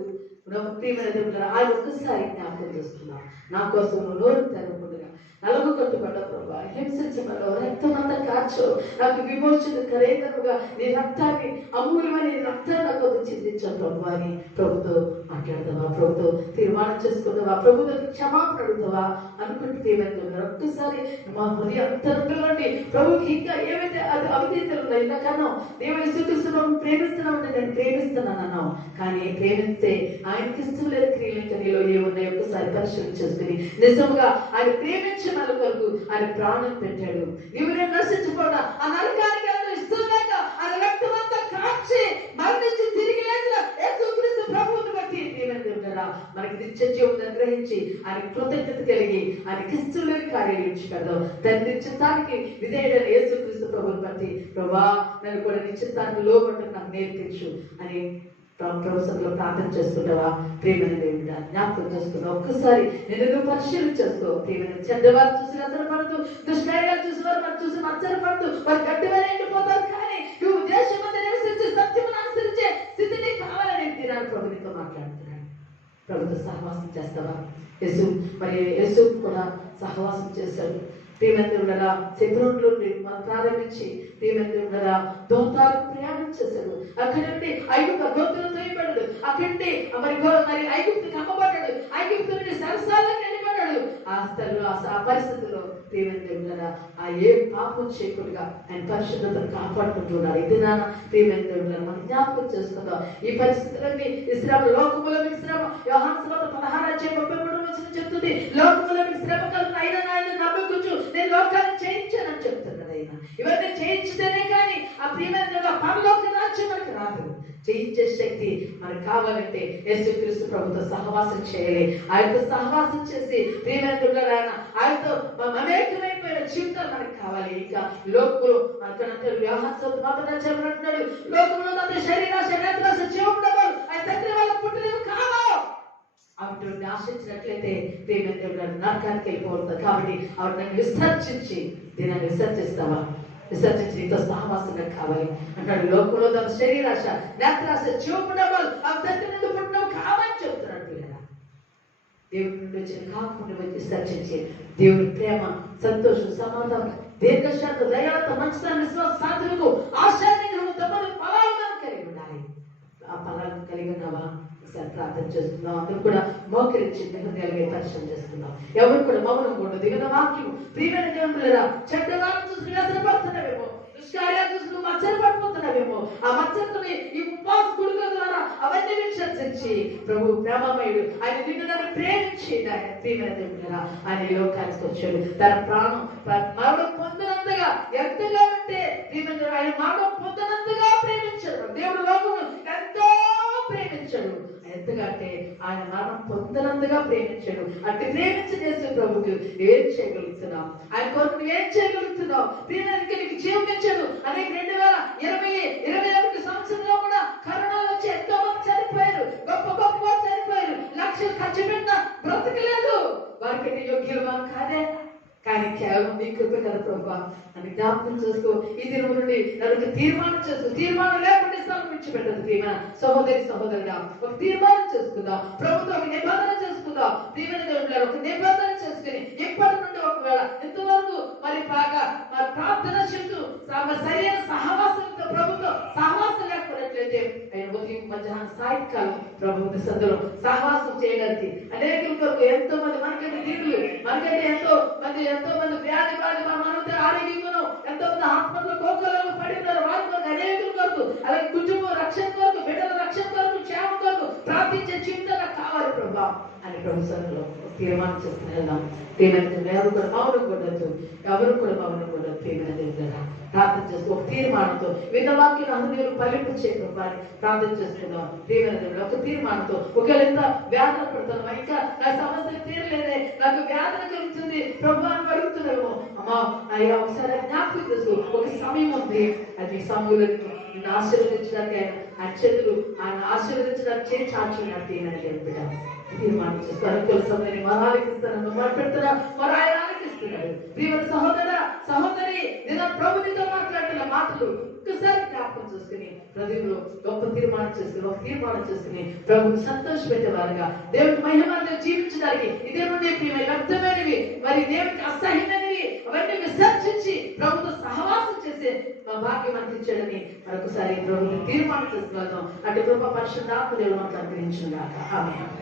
ప్రియమైన దేవుడా, ఆయన ఒక్కసారి జ్ఞాపకం చేస్తున్నా, నా కోసం నువ్వు నోరు తెరవకుండా నలుగు కట్టుబడ్డ ప్రభా, హింసించబడవు, రక్తం అంతా కార్చో, నాకు విమోచన కరేతరుగా నీ రక్తాన్ని, అమూల్యమైన నీ రక్తాన్ని నాకు చిందించావు ప్రభు అని ప్రభుతో మాట్లాడతావా? ప్రభుతో తీర్మానం చేసుకుంటావా? ప్రభుత్వ క్షమాపణ అడుగుతావా? అనుకుంటే ఏమైనా ఒక్కసారి మా హృదయ అంతరంగంలోని ప్రభుకి ఇంకా ఏవైతే అది అవిధేతలు ఉన్నాయి, ఇంతకన్నా దేవుని స్తుతిస్తున్నావు, ప్రేమిస్తున్నావు, నేను ప్రేమిస్తున్నాను అన్నావు, కానీ ప్రేమిస్తే ఆయనకి ఇష్టం లేదు క్రియలు ఇంకా నీలో ఏమున్నాయి ఒక్కసారి పరిశీలన చేసుకుని నిజంగా ఆయన ప్రేమించి మన కొరకు ఆయన ప్రాణం పెట్టాడు. ఎవరైనా నశించకుండా ఆ నరకానికి ఇష్టం లేక ఆయన రక్తం అంతా కాచి మరణించి తిరిగి లేచిన యేసుక్రీస్తు ప్రభువుని బట్టి దేవుడా మనకి నిత్య జీవితం గ్రహించి ఆయన కృతజ్ఞత కలిగి ఆయనకి ఇష్టం లేని కార్యాలు ఇచ్చుకడదాం. తండ్రి చిత్తానికి విధేయుడైన యేసుక్రీస్తు ప్రభువుని బట్టి ప్రభా నన్ను కూడా నీ చిత్తాన్ని లోబట్టు నాకు నేర్పించు అని ప్రభుత్వంలో ప్రార్థన చేసుకుంటావా? ప్రియమైన దేవుడా జ్ఞాపకం చేసుకున్నావు. ఒక్కసారి నేను నువ్వు పరిశీలన చేసుకో. ప్రియమైన చెడ్డవారు చూసి నచ్చరపడుతూ, దుష్కార్యాలు చూసి వారు చూసి నచ్చరపడుతూ వారు గట్టివారు ఎండిపోతారు, కానీ నువ్వు దేశం మీద నివసించి సత్యమును అనుసరించే స్థితిని కావాలని దినాలు ప్రభు నీతో మాట్లాడుతున్నాడు. ప్రభుత్వ సహవాసం చేస్తావా? యేసు కూడా సహవాసం చేశాడు. ప్రియమంతుడా శత్రువుల నుండి ప్రారంభించి ప్రియమంతుడా దోతాలకు ప్రయాణం చేశాడు. అక్కడి నుండి ఐగుప్తు గోతులు తోయబడ్డాడు. అక్కడి నుండి మరి ఐగుప్తుకి అమ్మబడ్డాడు. ఐగుప్తు నుండి సరసాలకు వెళ్ళిపడ్డాడు. ఆ స్థలంలో ఆ పరిస్థితుల్లో ప్రియమంతుడా ఆ ఏ పాపం చేయకుండా ఆయన పరిశుద్ధతను కాపాడుకుంటున్నాడు. ఇది నాన్న ప్రియమంతుడా మనం జ్ఞాపకం చేసుకుందాం. ఈ పరిస్థితులన్నీ శ్రమ లోకములో మీకు శ్రమ యోహాను సువార్త 16:33 చెప్తుంది. లోకములో మీకు శ్రమ కలుగును, అయినా ఆయన నమ్మకుంచు నేను లోకాన్ని చేయించానని చెప్తున్నాడు ఆయన. ఇవన్నీ చేయించితేనే కానీ ఆ ప్రియమైన పరలోక రాజ్యం మనకు రాదు. చేయించే శక్తి మనకు కావాలంటే యేసుక్రీస్తు ప్రభుతో సహవాసం చేయాలి. ఆయనతో సహవాసం చేసి ప్రియమైన ఆయనతో మమేకమైపోయిన జీవితాలు మనకు కావాలి. ఇంకా లోకంలో మనకు వ్యవహారాడు లోకంలో మన శరీరాశ నేత్రాశ జీవముండవు ఆయన తండ్రి వాళ్ళ పుట్టినవి కావు. అటువంటి ఆశించినట్లయితే ప్రియమైన నరకానికి వెళ్ళిపోతుంది. కాబట్టి ఆవిడ నన్ను విసర్జించి దీనాన్ని విసర్జిస్తావా? విసర్జించి నీతో సహవాసం కావాలి అంటాడు. లోకంలో తన శరీరాశ నేత్రాశ జీవముండవు ఆ తండ్రి నుండి పుట్టినవి కావని చెప్తున్నాడు. దేవుడి నుండి వచ్చిన కాకుండా విసర్జించి దేవుడి ప్రేమ, సంతోషం, సమాధానం, దీర్ఘశాంత, దయాలతో, మంచితనం, విశ్వాస, సాధనకు ఆశానిగ్రహం తమను ఫలాలను కలిగి ఉండాలి. ఆ ఫలాలను కలిగి ఉన్నావా? ప్రార్థన చేస్తున్నాం. అందరూ కూడా మోకరించి హృదయాలుగా పరిశ్రమ చేస్తున్నాం. ఎవరు కూడా మౌనం కూడా దిగిన వాక్యం ప్రియమైన దేవుళ్ళరా చెడ్డవాళ్ళని చూసి వ్యసనపడుతున్నావేమో, దుష్కార్యాలు చూసి నువ్వు మచ్చరపడిపోతున్నావేమో, ఆ మచ్చరతోని ఈ ఉపవాస గుడుల ద్వారా అవన్నీ విసర్జించి ప్రభు ప్రేమమయుడు ఆయన నిన్ను నన్ను ప్రేమించి ఆయన ప్రియమైన దేవుళ్ళరా ఆయన ఈ లోకానికి వచ్చాడు. తన ప్రాణం మరణం పొందినంతగా ఎంతగా అంటే ప్రియమైన ఆయన మరణం పొందినంతగా ప్రేమించాడు. దేవుడు లోకము ఎంతో ప్రేమించాడు. ఎంతగా అంటే ఆయన మరణం పొందనంతగా ప్రేమించాడు. అంటే ప్రేమించి చేసే ప్రభుకు ఏం చేయగలుగుతున్నావు? ఆయన కొరకు ఏం చేయగలుగుతున్నావు? ప్రియడానికి నీకు జీవం ఇచ్చాడు. అనేక 2021 సంవత్సరంలో కూడా కరోనా వచ్చి ఎంతో మంది చనిపోయారు. గొప్ప గొప్ప కేవలం నీ కృప కదా ప్రభా అని జ్ఞాపకం చేసుకో. ఈ దినం నుండి నన్ను తీర్మానం చేసుకో. తీర్మానం లేకుండా స్థలం విడిచిపెట్టదు. ప్రియమైన సహోదరి సహోదరుడా, ఒక తీర్మానం చేసుకుందాం. ప్రభుత్వం ఒక నిబంధన చేసుకుందాం. ప్రియమైన దేవుడు ఒక నిబంధన చేసుకుని ఎప్పటి నుండి ఒకవేళ ఎంతవరకు మరి బాగా మరి ప్రార్థన చేస్తూ సరైన సహవాసంతో ప్రభుత్వం సహవాసం లేకపోయినట్లయితే ఆయన ఉదయం మధ్యాహ్నం సాయంకాలం ప్రభుత్వ సందులో సహవాసం చేయడానికి అనేక కొరకు ఎంతో మంది మనకంటే దీనులు, మనకంటే ఎంతో మంది వ్యాధి మనతో ఆరోగ్యంగా ఎంతో మంది ఆత్మలో కోకలలో పడి ఉన్నారు. వారి కొరకు అనేకుల కొరకు అలాగే కుటుంబ రక్షణ కొరకు, బిడ్డల రక్షణ కొరకు, క్షేమ కొరకు ప్రార్థించే చింతన కావాలి ప్రభా అని ప్రభు సందులో తీర్మానం చేసుకుని వెళ్దాం. ప్రేమైన ఎవరు కూడా మౌనం కొట్టద్దు, ఎవరు కూడా మౌనం కొట్టద్దు. ప్రేమైన దేవుడు ప్రార్థన చేస్తూ ఒక తీర్మానంతో విన్నవాక్యం హృదయంలో ఫలింపు చేయడం ప్రార్థన చేసుకుందాం. ప్రియమైన దేవుడు ఒక తీర్మానంతో ఒకవేళ ఎంత వ్యాధులు పడుతున్నామా, ఇంకా నా సమస్యలు తీరలేదే, నాకు వ్యాధుల కలుగుతుంది ప్రభు అని అడుగుతున్నాము. అమ్మా అయ్యా ఒకసారి జ్ఞాపకం చేసుకో. ఒక సమయం ఉంది, అది సమయంలో నిన్ను ఆశీర్వదించడానికి ఆయన చేతులు ఆయన ఆశీర్వదించడానికి చేసి చాచున్నాడు. ప్రియమైన దేవుడు బిడ్డ తీర్మానం చేసుకో. అనుకూల సమయాన్ని మరాలకిస్తాను మాట్లాడుతున్నా, మరి ఆయన ఆలకిస్తున్నాడు. ప్రియమైన సహోదరి నేను ప్రభునితో మాట్లాడుతున్న మాటలు ఒక్కసారి జ్ఞాపకం చేసుకుని హృదయంలో గొప్ప తీర్మానం చేసుకుని ప్రభుని సంతోష పెట్టేవారుగా దేవుడి మహిమాన్ని జీవించడానికి ఇదే నుండి వ్యర్థమైనవి మరి దేవుడికి అసహ్యమైనవి అవన్నీ విసర్జించి ప్రభుతో సహవాసం చేసే మా భాగ్యం అందించాడని మరొకసారి ప్రభుని తీర్మానం చేసుకోగలుగుతాం. అటు కృప పరిశుద్ధాత్మ దేవుడు మాకు అనుగ్రహించుగాక. ఆమేన్.